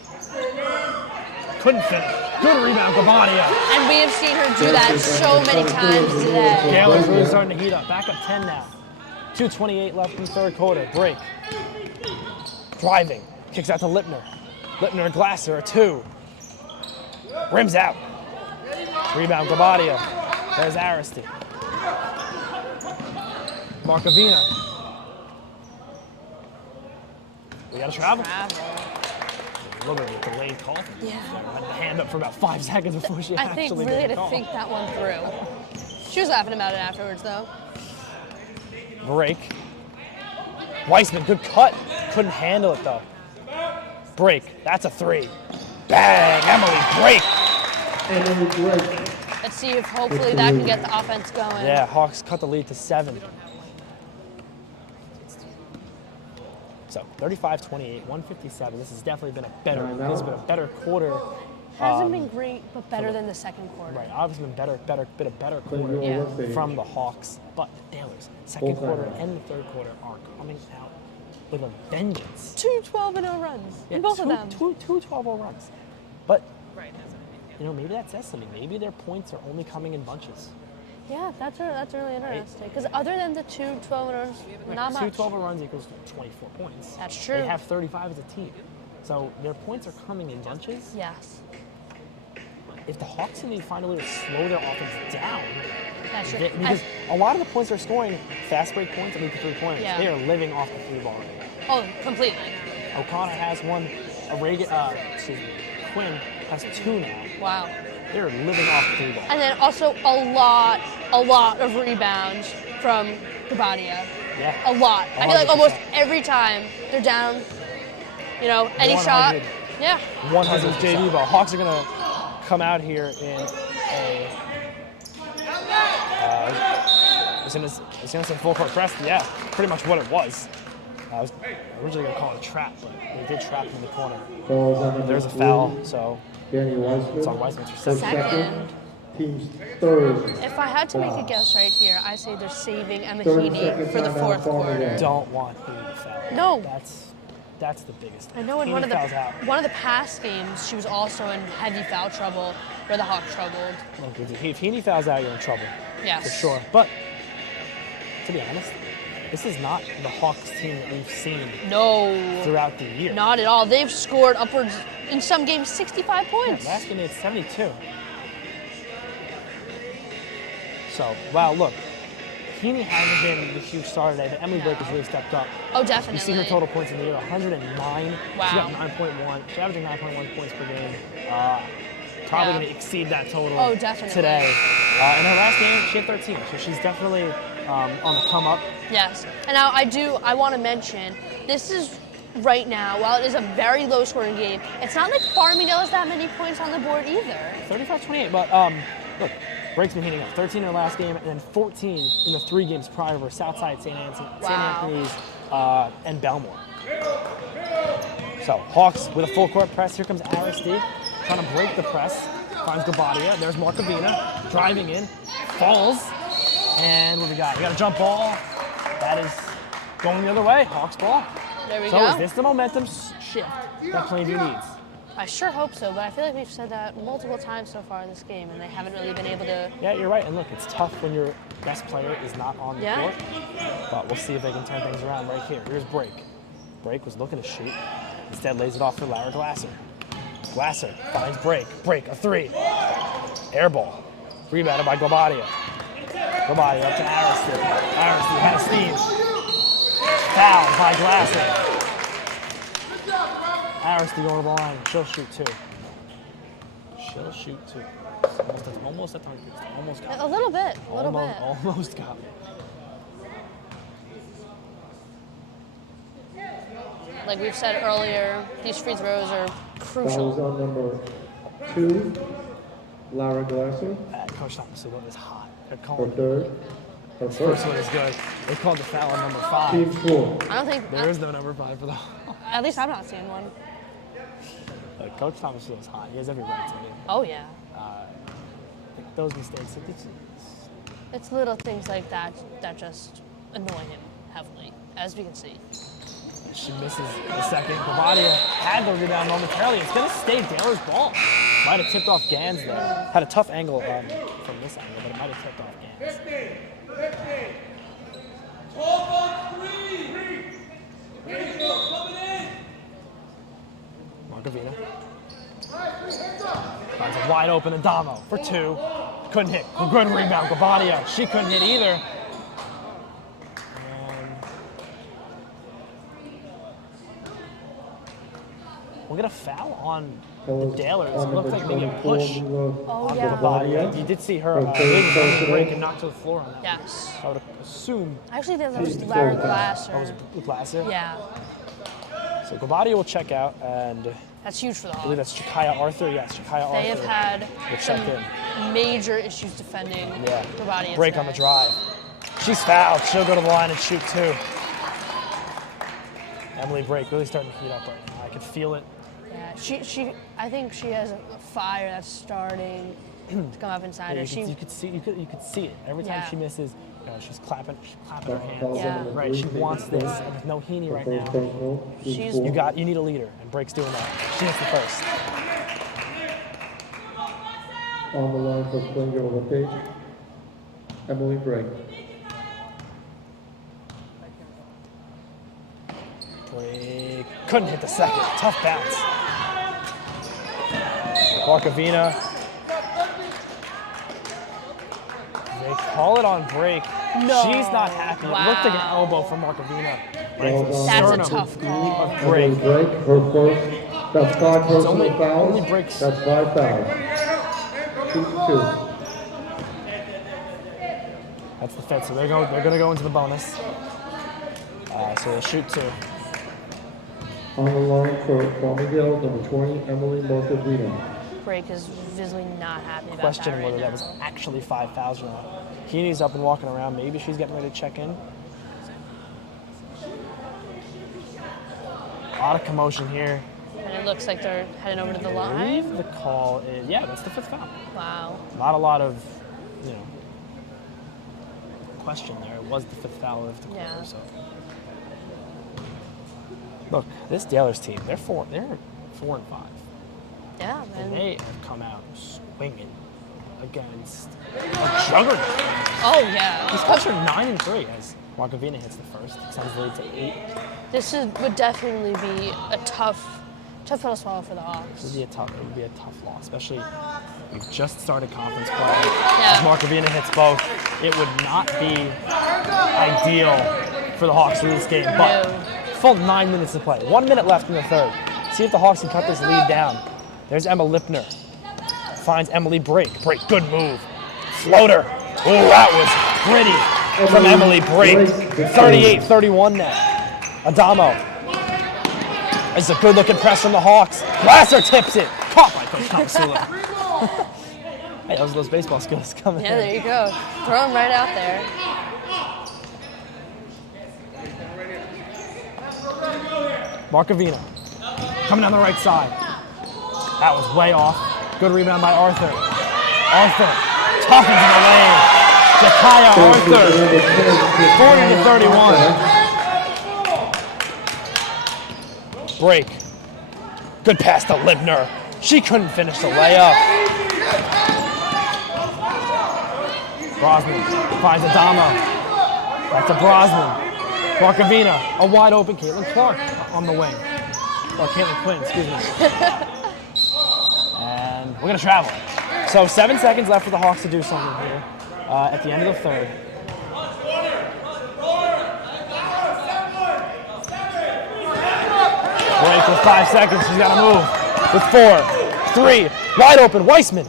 Couldn't finish. Good rebound, Gabbania. And we have seen her do that so many times today. Taylor's really starting to heat up. Back up 10 now. 2:28 left in the third quarter. Break. Driving. Kicks out to Lipner. Lipner and Glasser, a two. Rims out. Rebound, Gabbania. There's Aristide. Markovina. We gotta travel. A little bit of a delayed call. Yeah. Had the hand up for about 5 seconds before she I think actually really made had the to call. think that one through. She was laughing about it afterwards, though. Break. Weissman, good cut. Couldn't handle it though. Break. That's a three. Bang! Emily, break. Emily break. Let's see if hopefully that can get the offense going. Yeah, Hawks cut the lead to 7. So 35-28, 157. This has definitely been a better. This has been a better quarter. Hasn't been great, but better than the second quarter. Right, obviously been been a better quarter Yeah. from the Hawks. But the Dailers, second quarter and the third quarter are coming out with a vengeance. 2 12-0 runs in both of them. Two 12-0 runs. But maybe that says something. Maybe their points are only coming in bunches. Yeah, that's really interesting. Because other than the 2 12-0s, not much. 2 12-0 runs equals 24 points. That's true. They have 35 as a team. So their points are coming in bunches. Yes, If the Hawks need to find a way to slow their offense down, that's true. because a lot of the points they're scoring, fast break points, and the 3-pointers, Yeah. they are living off the 3 ball right now. Oh, completely. O'Connor has one. Quinn has 2 now. Wow. They're living off the 3 ball. And then also a lot of rebounds from Gabbania. Yeah. A lot. I feel like 100%. almost every time they're down, any shot. 100. Yeah. 100 JD ball. Hawks are gonna come out here in a. I was gonna say full court press. Yeah, pretty much what it was. I was originally gonna call it a trap, but they did trap in the corner. Balls on number There's a 3, foul, so Danny Weissman. it's on Weissman's for For second. Second. Team's third. If I had to make a guess right here, I say they're saving Emma 30 Heaney seconds for the timeout, fourth quarter. Farmingdale. Don't want Heaney to foul. No. That's the biggest thing. I know in Heaney fouls out. one of the past games, she was also in heavy foul trouble where the Hawks struggled. Look, if Heaney fouls out, you're in trouble. Yes. For sure. But to be honest, this is not the Hawks team that we've seen No, throughout the year. not at all. They've scored upwards in some games 65 points. Last game they had 72. So, wow, look. Heaney hasn't been the huge star today, but Emily Blake has really stepped up. Oh, definitely. You see her total points in the year, 109. Wow. She got 9.1. She's averaging 9.1 points per game. probably Yeah. going to exceed that total Oh, definitely. today. In her last game, she had 13, so she's definitely on the come up. Yes. And now I want to mention, this is right now, while it is a very low scoring game, it's not like Farmingdale has that many points on the board either. 35-28, but look, Break's been heating up. 13 in her last game, and then 14 in the 3 games prior versus Southside, St. Anthony's, and Belmore. So Hawks with a full court press. Here comes Aristi, trying to break the press. Finds Gabadia. There's Markovina driving in, falls, and what do we got? We got a jump ball. That is going the other way. Hawks ball. There we So go. is this the momentum shift that Plainview needs? I sure hope so, but I feel like we've said that multiple times so far in this game, and they haven't really been able to. Yeah, you're right. And look, it's tough when your best player is not on the Yeah. court. But we'll see if they can turn things around right here. Here's Break. Break was looking to shoot. Instead, lays it off for Lara Glasser. Glasser finds Break. Break, a 3. Air ball. Rebounded by Gabadia. Gabadia up to Aristi. Aristi has steam. Foul by Glasser. Aristi going to the line. She'll shoot 2. She'll shoot 2. Almost at the almost got A little bit. Almost got me. Like we've said earlier, these free throws are Foul is crucial. on number 2, Lara Glasser. Coach Thomas, the one is hot. They're Her calling third. Her First first. one is good. They called the foul on number Team 5. score. I don't think. There is no number 5 for the. At least I'm not seeing one. Coach Thomas feels hot. He has every right to be. Oh yeah. Those mistakes. It's little things like that that just annoy him heavily, as we can see. She misses the second. Gabadia had the rebound momentarily. It's going to stay Taylor's ball. Might have tipped off Gans there. Had a tough angle from this angle, but it might have tipped off Gans. 50. 12 on 3. Rachel, coming in. Markovina. Finds a wide open Adamo for 2. Couldn't hit. Good rebound. Gabadia. She couldn't hit either. We'll get a foul on the Dalers. It looked like maybe a push Oh on yeah. Gabadia. You did see her break and knock to the floor on that. Yes. I would assume I actually think that was Lara Glasser. that was with Glasser. Yeah. So Gabadia will check out, and That's huge for the I believe Hawks. that's Shakaya Arthur. Yes, Shakaya Arthur. They have had will some check in. major issues defending Yeah. Gabadia Break on the today. drive. She's fouled. She'll go to the line and shoot 2. Emily Break really starting to heat up right now. I can feel it. Yeah, I think she has a fire that's starting to come up inside her. You could see it every time Yeah. she misses. She's clapping her hands. Yeah. Right, she wants this. And with no Heaney right First now, personal. Team She's- score. you need a leader, and Break's doing that. She hits the first. On the line for Springfield with Page. Emily Break. Break couldn't hit the second. Tough bounce. Markovina. They call it on Break. No. She's not happy. It looked like an Wow. elbow from Markovina. Right to the Well, That's a sternum tough call. of Emily Break. Break, her first. That's 5 personal only fouls. Break's- That's 5 fouls. Shoot 2. That's the fifth. So they're going to go into the bonus. So they'll shoot 2. On the line for Farmingdale, number 20, Emily Markovina. Break is visibly not happy about Questioning that whether right that now. was actually 5 fouls or not. Heaney's up and walking around. Maybe she's getting ready to check in. A lot of commotion here. And it looks like they're heading over to the I line. believe the call is, yeah, that's the 5th foul. Wow. Not a lot of, question there. It was the 5th foul of the quarter. Yeah. So look, this Dalers team, they're 4 and 5. Yeah, And man. they have come out swinging against a juggernaut. Oh yeah. These Cubs are 9 and 3 as Markovina hits the first. Extends the lead to 8. Would definitely be a tough pill to swallow for the It Hawks. would be a tough loss, especially we've just started conference play. Yeah. As Markovina hits both, it would not be ideal for the Hawks to lose this game. But No. full 9 minutes to play. 1 minute left in the third. See if the Hawks can cut this lead down. There's Emma Lipner. finds Emily Brake. Brake, good move. Floater. Oh, that was pretty from Emily Brake. 38-31 now. Adamo. It's a good looking press from the Hawks. Glasser tips it. Caught by Coach Kamasula. Hey, those baseball skills coming Yeah, in. there you go. Throw them right out there. Markovina coming down the right side. That was way off. Good rebound by Arthur. Arthur tough into the lane. Jakaya Arthur, 40-31. Break. Good pass to Libner. She couldn't finish the layup. Brosnan finds Adamo. Back to Brosnan. Markovina, a wide open Caitlin Clark on the wing. Or Caitlin Quinn, excuse me. And we're gonna travel. So 7 seconds left for the Hawks to do something here at the end of the third. Break with 5 seconds, she's gotta move. With 4, 3, wide open, Weissman.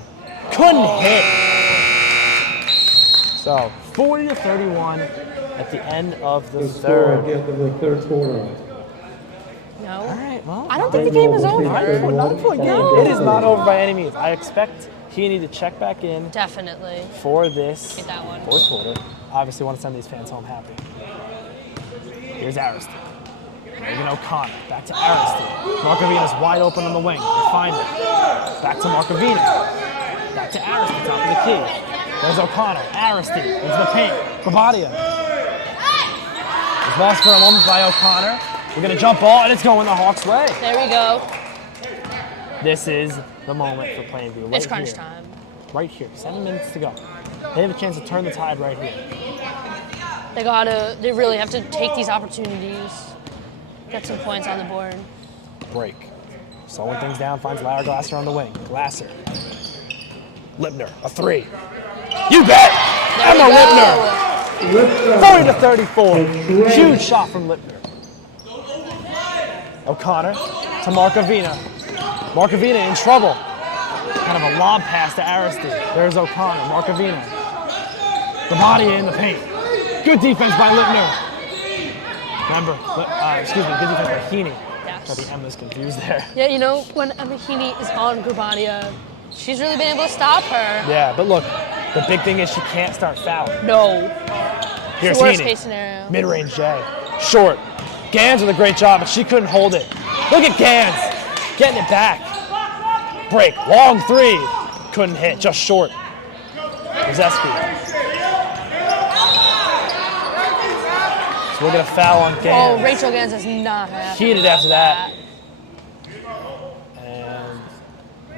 Couldn't hit. So 40-31 at the end of the The score at third. the end of the third quarter. No. All right, well, I don't think the game is over. no, it is not over by any means. I expect Heaney to check back in Definitely. for this Get that one. fourth quarter. Obviously want to send these fans home happy. Here's Ariston. Megan O'Connor. Back to Ariston. Markovina's wide open on the wing. They find it. Back to Markovina. Back to Ariston, top of the key. There's O'Connor. Ariston into the paint. Gabadia. It's lost for a moment by O'Connor. We're going to jump ball, and it's going the Hawks' way. There we go. This is the moment for Plainview. Right It's crunch here. time. Right here. 7 minutes to go. They have a chance to turn the tide right here. They really have to take these opportunities. Get some points on the board. Break. Slowing things down, finds Lara Glasser on the wing. Glasser. Libner, a 3. You bet! There Emma we Libner! go. 40-34. Huge shot from Libner. O'Connor to Markovina. Markovina in trouble. Kind of a lob pass to Ariston. There's O'Connor. Markovina. Gabadia in the paint. Good defense by Libner. Remember, good defense by Heaney. Yes. Got the Emma's confused there. Yeah, you know, when Emma Heaney is on Grabadia, she's really been able to stop her. Yeah, but look, the big thing is she can't start fouling. No. Here's Worst Heaney. case scenario. Mid-range J. Short. Gans with a great job, but she couldn't hold it. Look at Gans. Getting it back. Break. Long 3. Couldn't hit. Just short. Brzeski. So we're going to foul on Gans. Oh, Rachel Gans is not happy. Heated about after that. And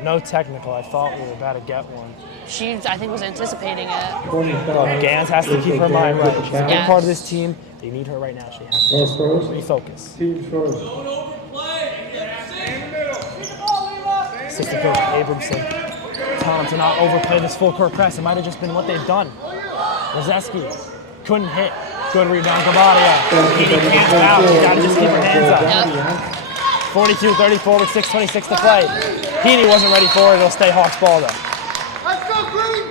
no technical. I thought we were about to get one. She, I think, was anticipating it. Gans has to keep her mind right. She's a big Yes. part of this team. They need her right now. She has to just refocus. Team first. Assistant coach Abramson telling them to not overplay this full court press. It might have just been what they've done. Rozeski couldn't hit. Good rebound, Gabadia. Heaney can't foul. She's got to just keep her hands up. Yep. 42-34 with 6:26 to play. Heaney wasn't ready for it. It'll stay Hawks ball though. Let's go, Green!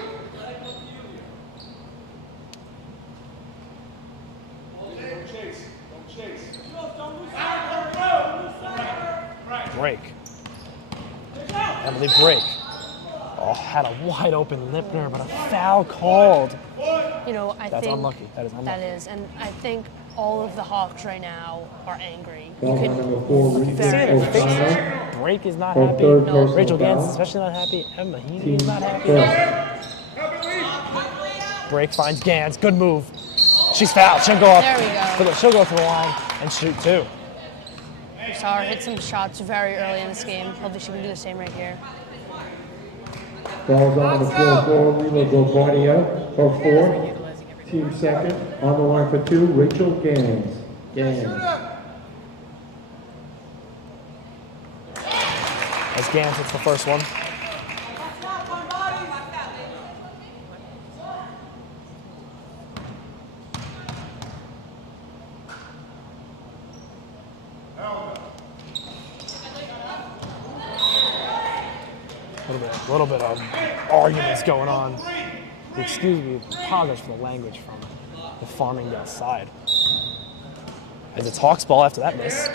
Break. Emily Break. Oh, had a wide open Lipner, but a foul called. You know, I That's think unlucky. That is unlucky. that is, and I think all of the Hawks right now are angry. Ball You number could 4, See it in her face. O'Connor. Break is not For happy. third No. personal Rachel Gans is foul. especially not happy. Emma Heaney Team is not happy. first. Break finds Gans. Good move. She's fouled. She'll go up. There we go. But look, she'll go to the line and shoot too. We saw her hit some shots very early in this game. Hopefully she can do the same right here. Ball's on the floor for Lila Gabadia for 4. Team second. On the line for 2, Rachel Gans. Gans. As Gans hits the first one. A little bit of arguments going on. Excuse me, apologize for the language from the Farmingdale side. As it's Hawks ball after that miss.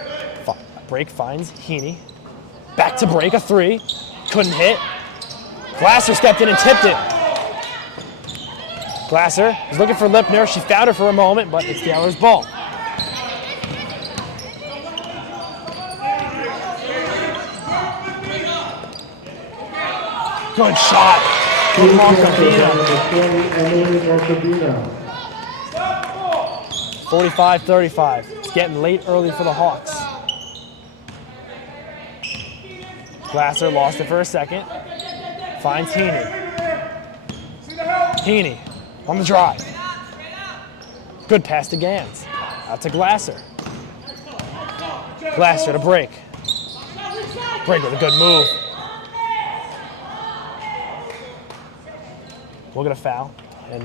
Break finds Heaney. Back to break, a three. Couldn't hit. Glasser stepped in and tipped it. Glasser was looking for Lipner. She found her for a moment, but it's the Oilers' ball. Good shot. Good Markovina. 45-35. It's getting late early for the Hawks. Glasser lost it for a second. Finds Heaney. Heaney on the drive. Good pass to Gans. Out to Glasser. Glasser to break. Break with a good move. We'll get a foul and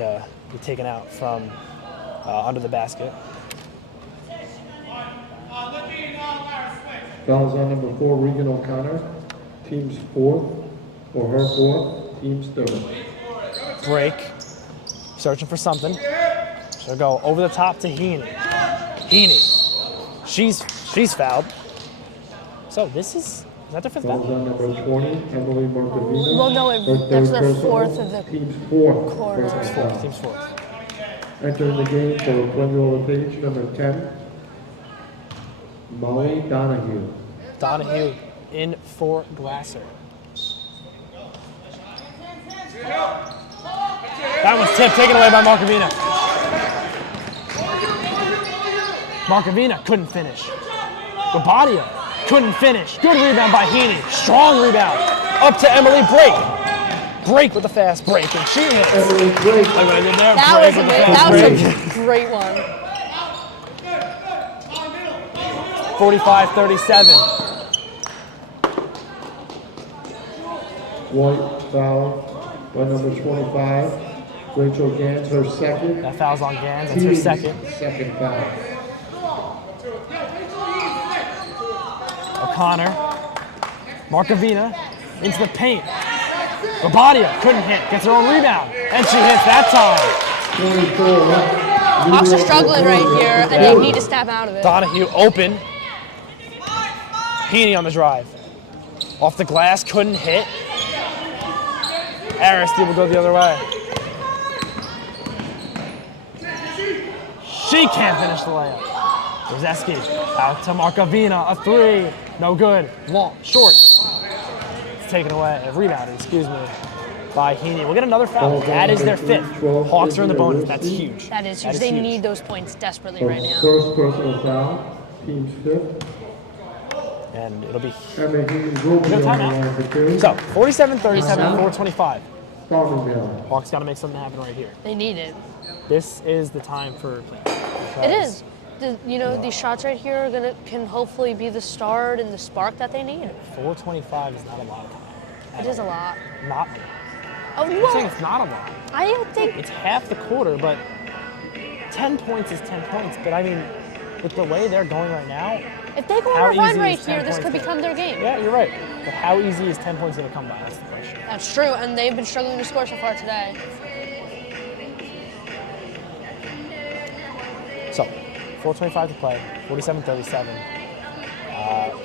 be taken out from under the basket. Fouls on number 4, Regan O'Connor. Team's fourth, or her fourth, team's third. Break. Searching for something. She'll go over the top to Heaney. Heaney. She's fouled. So this is that their fifth Fouls foul? on number 20, Emily Markovina. Well, no, that's their personal. fourth of the Team's fourth. quarter. personal foul. Team's fourth. Entering the game for Glenroll Page, number 10, Molly Donahue. Donahue in for Glasser. That one's tipped, taken away by Markovina. Markovina couldn't finish. Gabadia couldn't finish. Good rebound by Heaney. Strong rebound. Up to Emily Break. Break with a fast break, and she hits. Emily Drake. Like what I did there. That Break was with a fast break. great one. 45-37. White foul by number 25, Rachel Gans, her second. That foul's on Gans. That's her Team's second. second foul. O'Connor. Markovina into the paint. Gabadia couldn't hit. Gets her own rebound. And she hits that time. 24 left. Hawks are struggling right here, and they need to snap out of it. Donahue open. Heaney on the drive. Off the glass, couldn't hit. Aristide will go the other way. She can't finish the layup. Rozeski out to Markovina, a three. No good. Long, short. It's taken away, rebounded, excuse me, by Heaney. We'll get another foul. That is their fifth. Hawks are in the bonus. That's huge. That is huge. They need those points desperately right now. First personal foul, team's fifth. And it'll be Emma Higgins will be on the line for two. so 47-37, 4:25. Farmingdale. Hawks got to make something happen right here. They need it. This is the time for It is. These shots right here are can hopefully be the start and the spark that they need. 4:25 is not a lot of time. It is a lot. Not. Oh, I'm saying well, it's not a lot. I don't think. It's half the quarter, but 10 points is 10 points. But I mean, with the way they're going right now, If they go how on a run easy right is 10 here, this could points become their game. yeah, you're right. But how easy is 10 points going to come by? That's the question. That's true, and they've been struggling to score so far today. So, 4:25 to play, 47-37.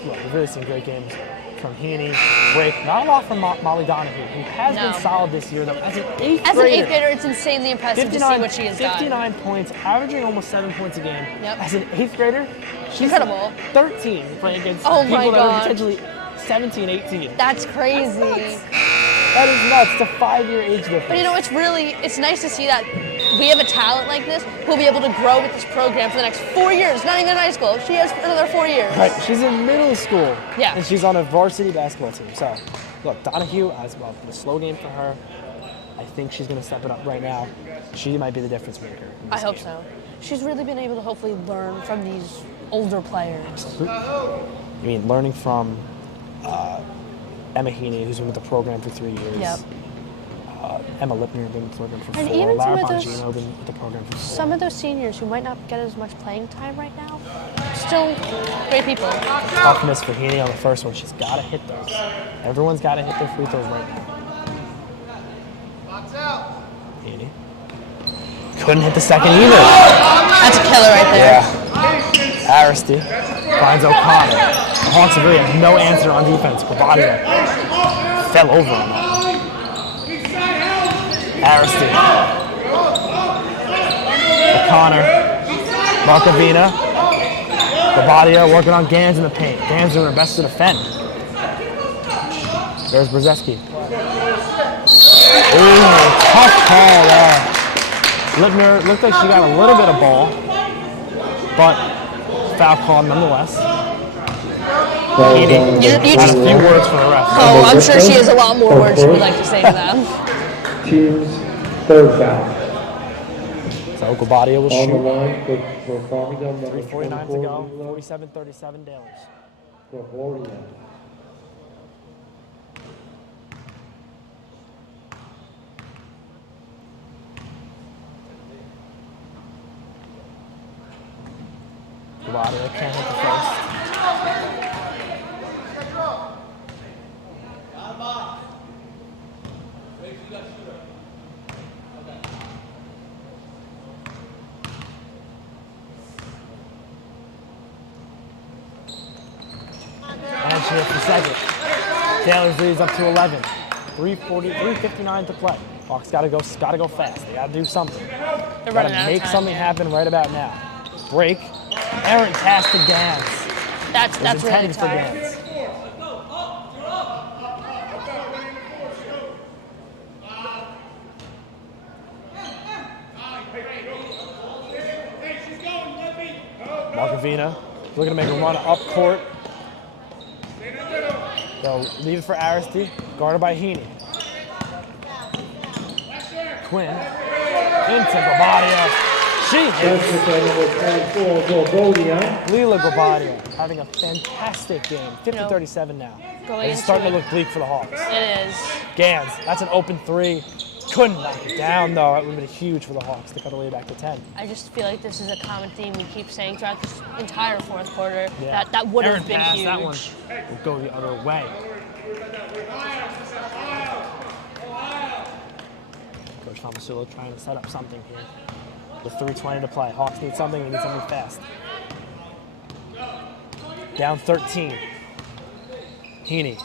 We've really seen great games from Heaney, Break. Not a lot from Molly Donahue, who has No. been solid this year, though. As an eighth As an grader, eighth grader, it's insanely impressive to see what she has done. 59 points, averaging almost 7 points a game. Yep. As an eighth grader, she's Incredible. 13 playing against Oh people my that are God. potentially 17, 18. That's crazy. That is nuts. It's a 5-year age difference. But it's nice to see that we have a talent like this who'll be able to grow with this program for the next 4 years. Not even in high school. She has another 4 years. Right, she's in middle school. Yeah. And she's on a varsity basketball team. So, look, Donahue, as well, a slow game for her. I think she's going to step it up right now. She might be the difference maker. in I this hope game. so. She's really been able to hopefully learn from these older players. I mean, learning from Emma Heaney, who's been with the program for 3 years. Yep. Emma Lipner been with the program for 4. And even some Lara of those- Bongino been with the program for 4. Some of those seniors who might not get as much playing time right now, still great people. Toughness for Heaney on the first one. She's got to hit those. Everyone's got to hit their free throws right now. Box out. Heaney. Couldn't hit the second either. That's a killer right there. Yeah. Varsity finds O'Connor. The Hawks really have no answer on defense. Guardia fell over on that. Varsity. O'Connor. Markovina. Guardia working on Gans in the paint. Gans doing her best to defend. There's Brzezinski. Ooh, tough call there. Lipner looked like she got a little bit of ball, but foul call nonetheless. Heaney You has just, a few words for the ref. oh, I'm sure she has a lot more words she would like to say to them. Team's third foul. So Guardia will On the shoot. line for Farmingdale, number 3:49 to 24, go. Lilo 47-37 Dalers. Guardia. Guardia can't hit the first. And she hits the second. Taylor's leads up to 11. 3:59 to play. Hawks gotta go fast. They gotta do something. They're Gotta running out of make time something here. happen right about now. Break. Errant pass to Gans. That's really Intended for tight. Gans. Markovina looking to make a run up court. They'll leave it for Aristide, guarded by Heaney. Quinn into Guardia. She hits. That's number 24, Guardia. Lila Guardia having a fantastic game. 50-37 now. Going It's into starting it. to look bleak for the Hawks. It is. Gans, that's an open 3. Couldn't knock it down though. That would have been huge for the Hawks to cut the lead back to 10. I just feel like this is a common theme we keep saying throughout this entire fourth quarter. Yeah. That would have Errant been pass, huge. That one will go the other way. Coach Tomasulo trying to set up something here. With 3:20 to play. Hawks need something. They need something fast. Down 13. Heaney.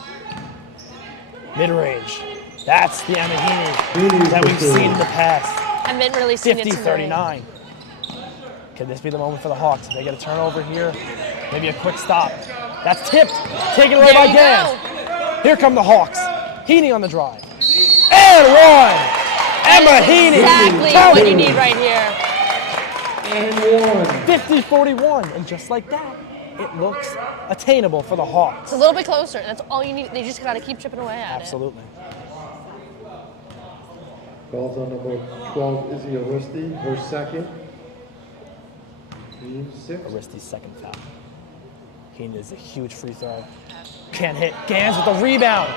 Mid-range. That's the Emma Heaney that we've seen in the past. Haven't really seen it tonight. 50-39. Can this be the moment for the Hawks? They get a turnover here. Maybe a quick stop. That's tipped. Taken away There by you Gans. go. Here come the Hawks. Heaney on the drive. And one. Emma Heaney. Exactly Count what it. you need right here. And 1. 50-41. And just like that, it looks attainable for the Hawks. It's a little bit closer. That's all you need. They just gotta keep chipping away at Absolutely. Calls on number 12, Izzy Aristi, her second. Team 6. Aristi's second foul. Heaney is a huge free throw. Can't hit. Gans with the rebound.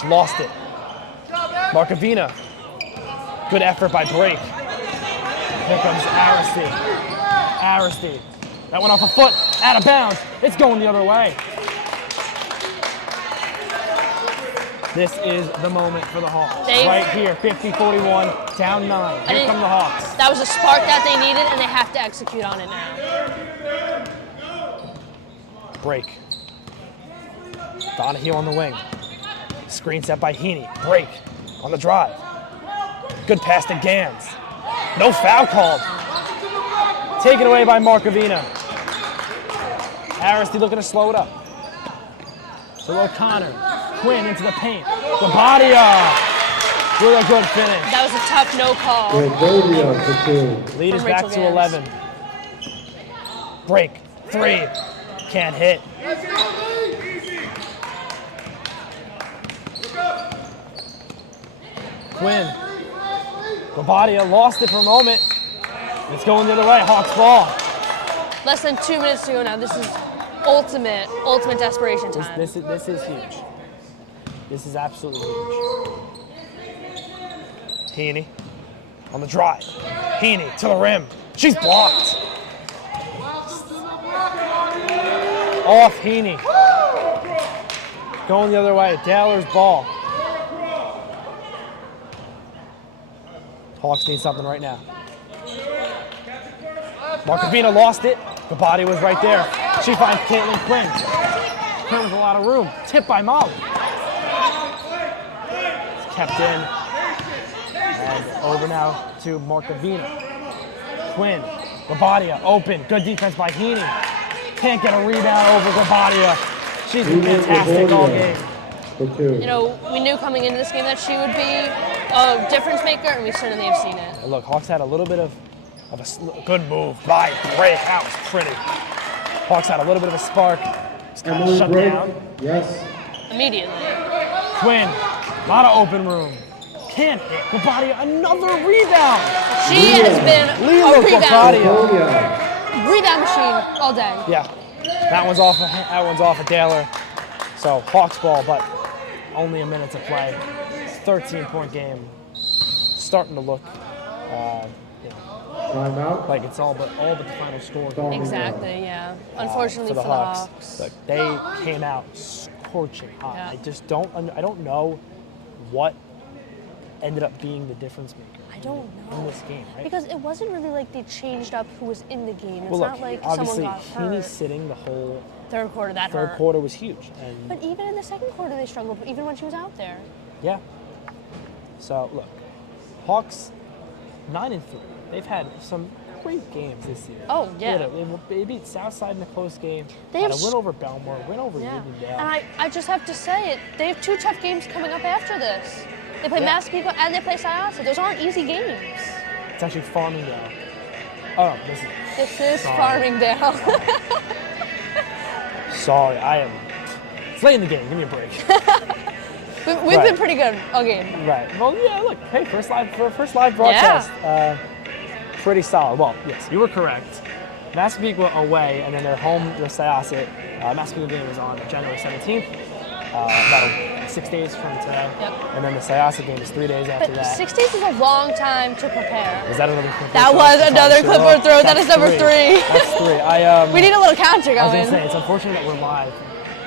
She lost it. Markovina. Good effort by Drake. Here comes Aristide. Aristide. That went off a foot. Out of bounds. It's going the other way. This is the moment for the Hawks. Right here, 50-41, down 9. Here come the Hawks. That was a spark that they needed, and they have to execute on it now. Break. Donahue on the wing. Screen set by Heaney. Break on the drive. Good pass to Gans. No foul called. Taken away by Markovina. Aristide looking to slow it up. So O'Connor. Quinn into the paint. Guardia with a good finish. That was a tough no call. Guardia for 2. Lead is From back Rachel to Gans. 11. Break. 3. Can't hit. Quinn. Guardia lost it for a moment. It's going the other way. Hawks ball. Less than 2 minutes to go now. This is ultimate desperation time. This is huge. This is absolutely huge. Heaney on the drive. Heaney to the rim. She's blocked. Off Heaney. Going the other way. Daylor's ball. Hawks need something right now. Markovina lost it. Gabati was right there. She finds Caitlin Quinn. Quinn with a lot of room. Tipped by Molly. It's kept in. And over now to Markovina. Quinn. Gabadia open. Good defense by Heaney. Can't get a rebound over Gabadia. She's been fantastic all game. You know, we knew coming into this game that she would be a difference maker, and we certainly have seen it. Look, Hawks had a little bit of a good move by Break. That was pretty. Hawks had a little bit of a spark. It's kind of shut down. Yes. Immediately. Quinn, a lot of open room. Can't hit. Gabadia, another rebound. She has been Lila a rebound Gabadia. machine all day. Yeah, that one's off of Daylor. So Hawks ball, but only a minute to play. 13-point game. Starting to look Timeout. like it's all but the final score. Exactly, yeah. Unfortunately for the for Hawks. Look, they came out scorching hot. Yeah. I just don't know what ended up being the difference maker. I don't in know. this game, right? Because it wasn't really like they changed up who was in the game. It's well, look, not like obviously someone got Heaney hurt. sitting the whole Third quarter, that third hurt. quarter was huge, and But even in the second quarter, they struggled, even when she was out there. yeah. So look, Hawks 9-3. They've had some great games this year. Oh, yeah. They beat Southside in a close game. They Had have a win over Belmore, win over Yeah. Uniondale. And I just have to say it. They have 2 tough games coming up after this. They play Yeah. Massapequa and they play Syosset. Those aren't easy games. It's actually Farmingdale. Oh, This is Sorry. Farmingdale. sorry, I am. It's late in the game. Give me a break. We've Right. been pretty good all game. Right. Well, yeah. Look, hey, first live broadcast. Pretty solid. Well, yes, you were correct. Massapequa away, and then they're home to Syosset. Massapequa game is on January 17th. About 6 days from today. Yep. And then the Syosset game is 3 days after But that. 6 days is a long time to prepare. Is that another clipboard That throw? was That's another obviously clipboard wrong. throw. That That's is number 3. That's 3. We need a little counter I was going. gonna say it's unfortunate that we're live.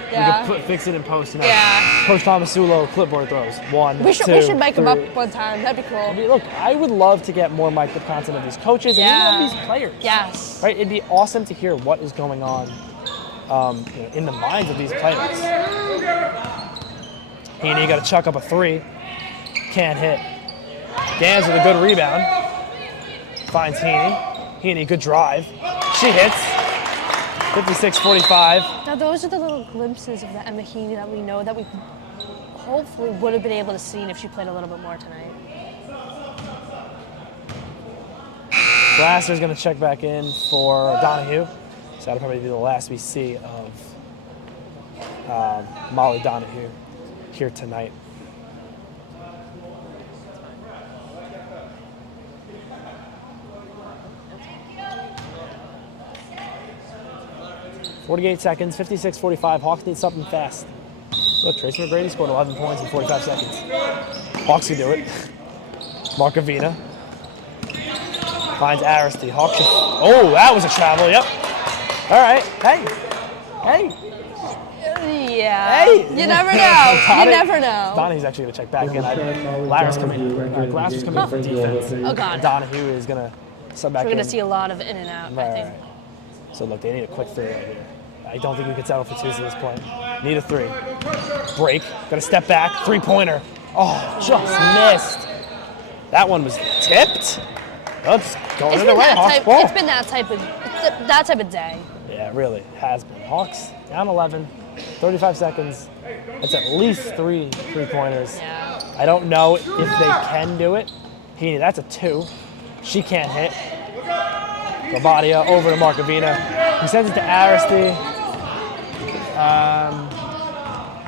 Yeah. We could fix it in post. You know. Yeah. Coach Tomasulo clipboard throws. 1, We 2, should make them up 3. one time. That'd be I cool. mean, look, I would love to get more mic content of these coaches and Yeah. even of these players. Yes. Right? It'd be awesome to hear what is going on in the minds of these players. Heaney got to chuck up a 3. Can't hit. Gans with a good rebound. Finds Heaney. Heaney, good drive. She hits. 56-45. Now those are the little glimpses of the Emma Heaney that we know that we hopefully would have been able to see if she played a little bit more tonight. Glasser's going to check back in for Donahue. So that'll probably be the last we see of Molly Donahue here tonight. .48 seconds, 56-45. Hawks need something fast. Look, Tracy McGrady scored 11 points in 45 seconds. Hawks can do it. Markovina finds Varsity. Hawks. Oh, that was a travel. Yep. All right. Hey. Yeah. Hey. You never know. You Donnie- never know. Donnie's actually going to check back in. Glasser's coming in for defense. Oh, God. And Donahue is going to sub back We're in. going to see a lot of in and out, I think. Right. So look, they need a quick 3 right here. I don't think we could settle for 2s at this point. Need a 3. Break. Got to step back. 3-pointer. Oh, just missed. That one was tipped. Oops. Going It's to the been right. Hawks that ball. type. It's been that type of day. Yeah, it really has been. Hawks down 11. 35 seconds. That's at least 3 3-pointers. Yeah. I don't know if they can do it. That's a 2. She can't hit. Gabadia over to Markovina. He sends it to Varsity.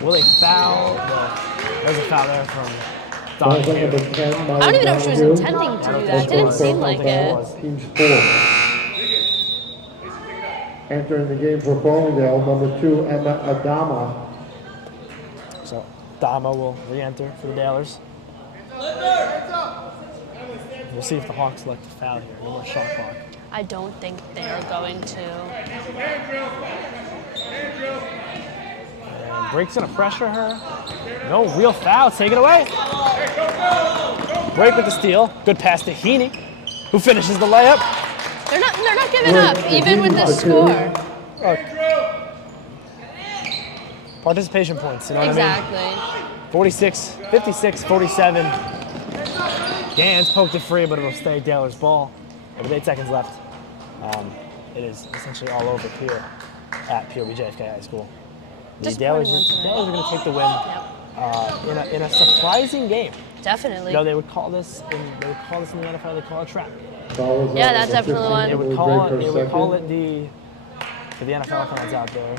Will they foul? No. There's a foul there from Donahue. I don't even know if she was intending to do that. It didn't seem like it. Team 4. Entering the game for Farmingdale, number 2, Emma Adama. So Dama will re-enter for the Dailers. We'll see if the Hawks select a foul here. No more shot clock. I don't think they are going to. And Brake's gonna pressure her. No real foul. Take it away. Brake with the steal. Good pass to Heaney, who finishes the layup. They're not giving up, even with this score. Participation points, you know what I mean? Exactly. 46, 56, 47. Gans poked it free, but it'll stay Daler's ball. With 8 seconds left, it is essentially all over here at POB-JFK High School. The Dalers are going to take the win in a surprising game. Definitely. You know, they would call this in the NFL, they call it trap. Yeah, that's definitely one. They would call it for the NFL fans out there.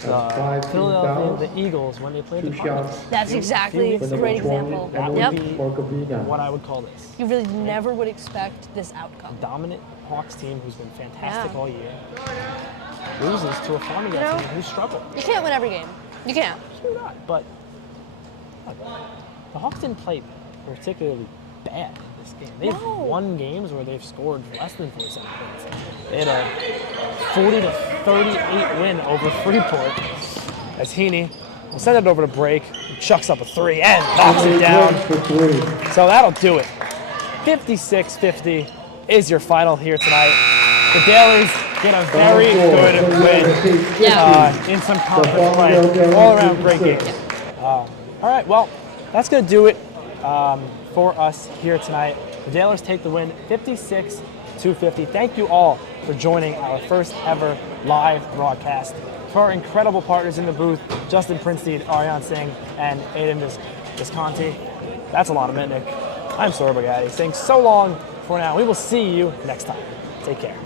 The Philadelphia Eagles, when they played the Cardinals. That's exactly a great example. That Yep. would be what I would call this. You really never would expect this outcome. Dominant Hawks team who's been fantastic Yeah. all year loses to a Farmington team who struggled. You can't win every game. You can't. Sure not. But look, the Hawks didn't play particularly bad in this game. They've won games where they've scored less than 47 points. They had a 40-38 win over Freeport as Heaney will send it over to Brake, chucks up a three and knocks it down. So that'll do it. 56-50 is your final here tonight. The Dalers get a very good win in some conference play. All around great game. All right, well, that's going to do it for us here tonight. The Dalers take the win 56-50. Thank you all for joining our first ever live broadcast. For our incredible partners in the booth, Justin Prinstead, Ariane Singh, and Aiden Visconti. That's a lot of Mitnick. I'm Sora Bagatti saying so long for now. We will see you next time. Take care.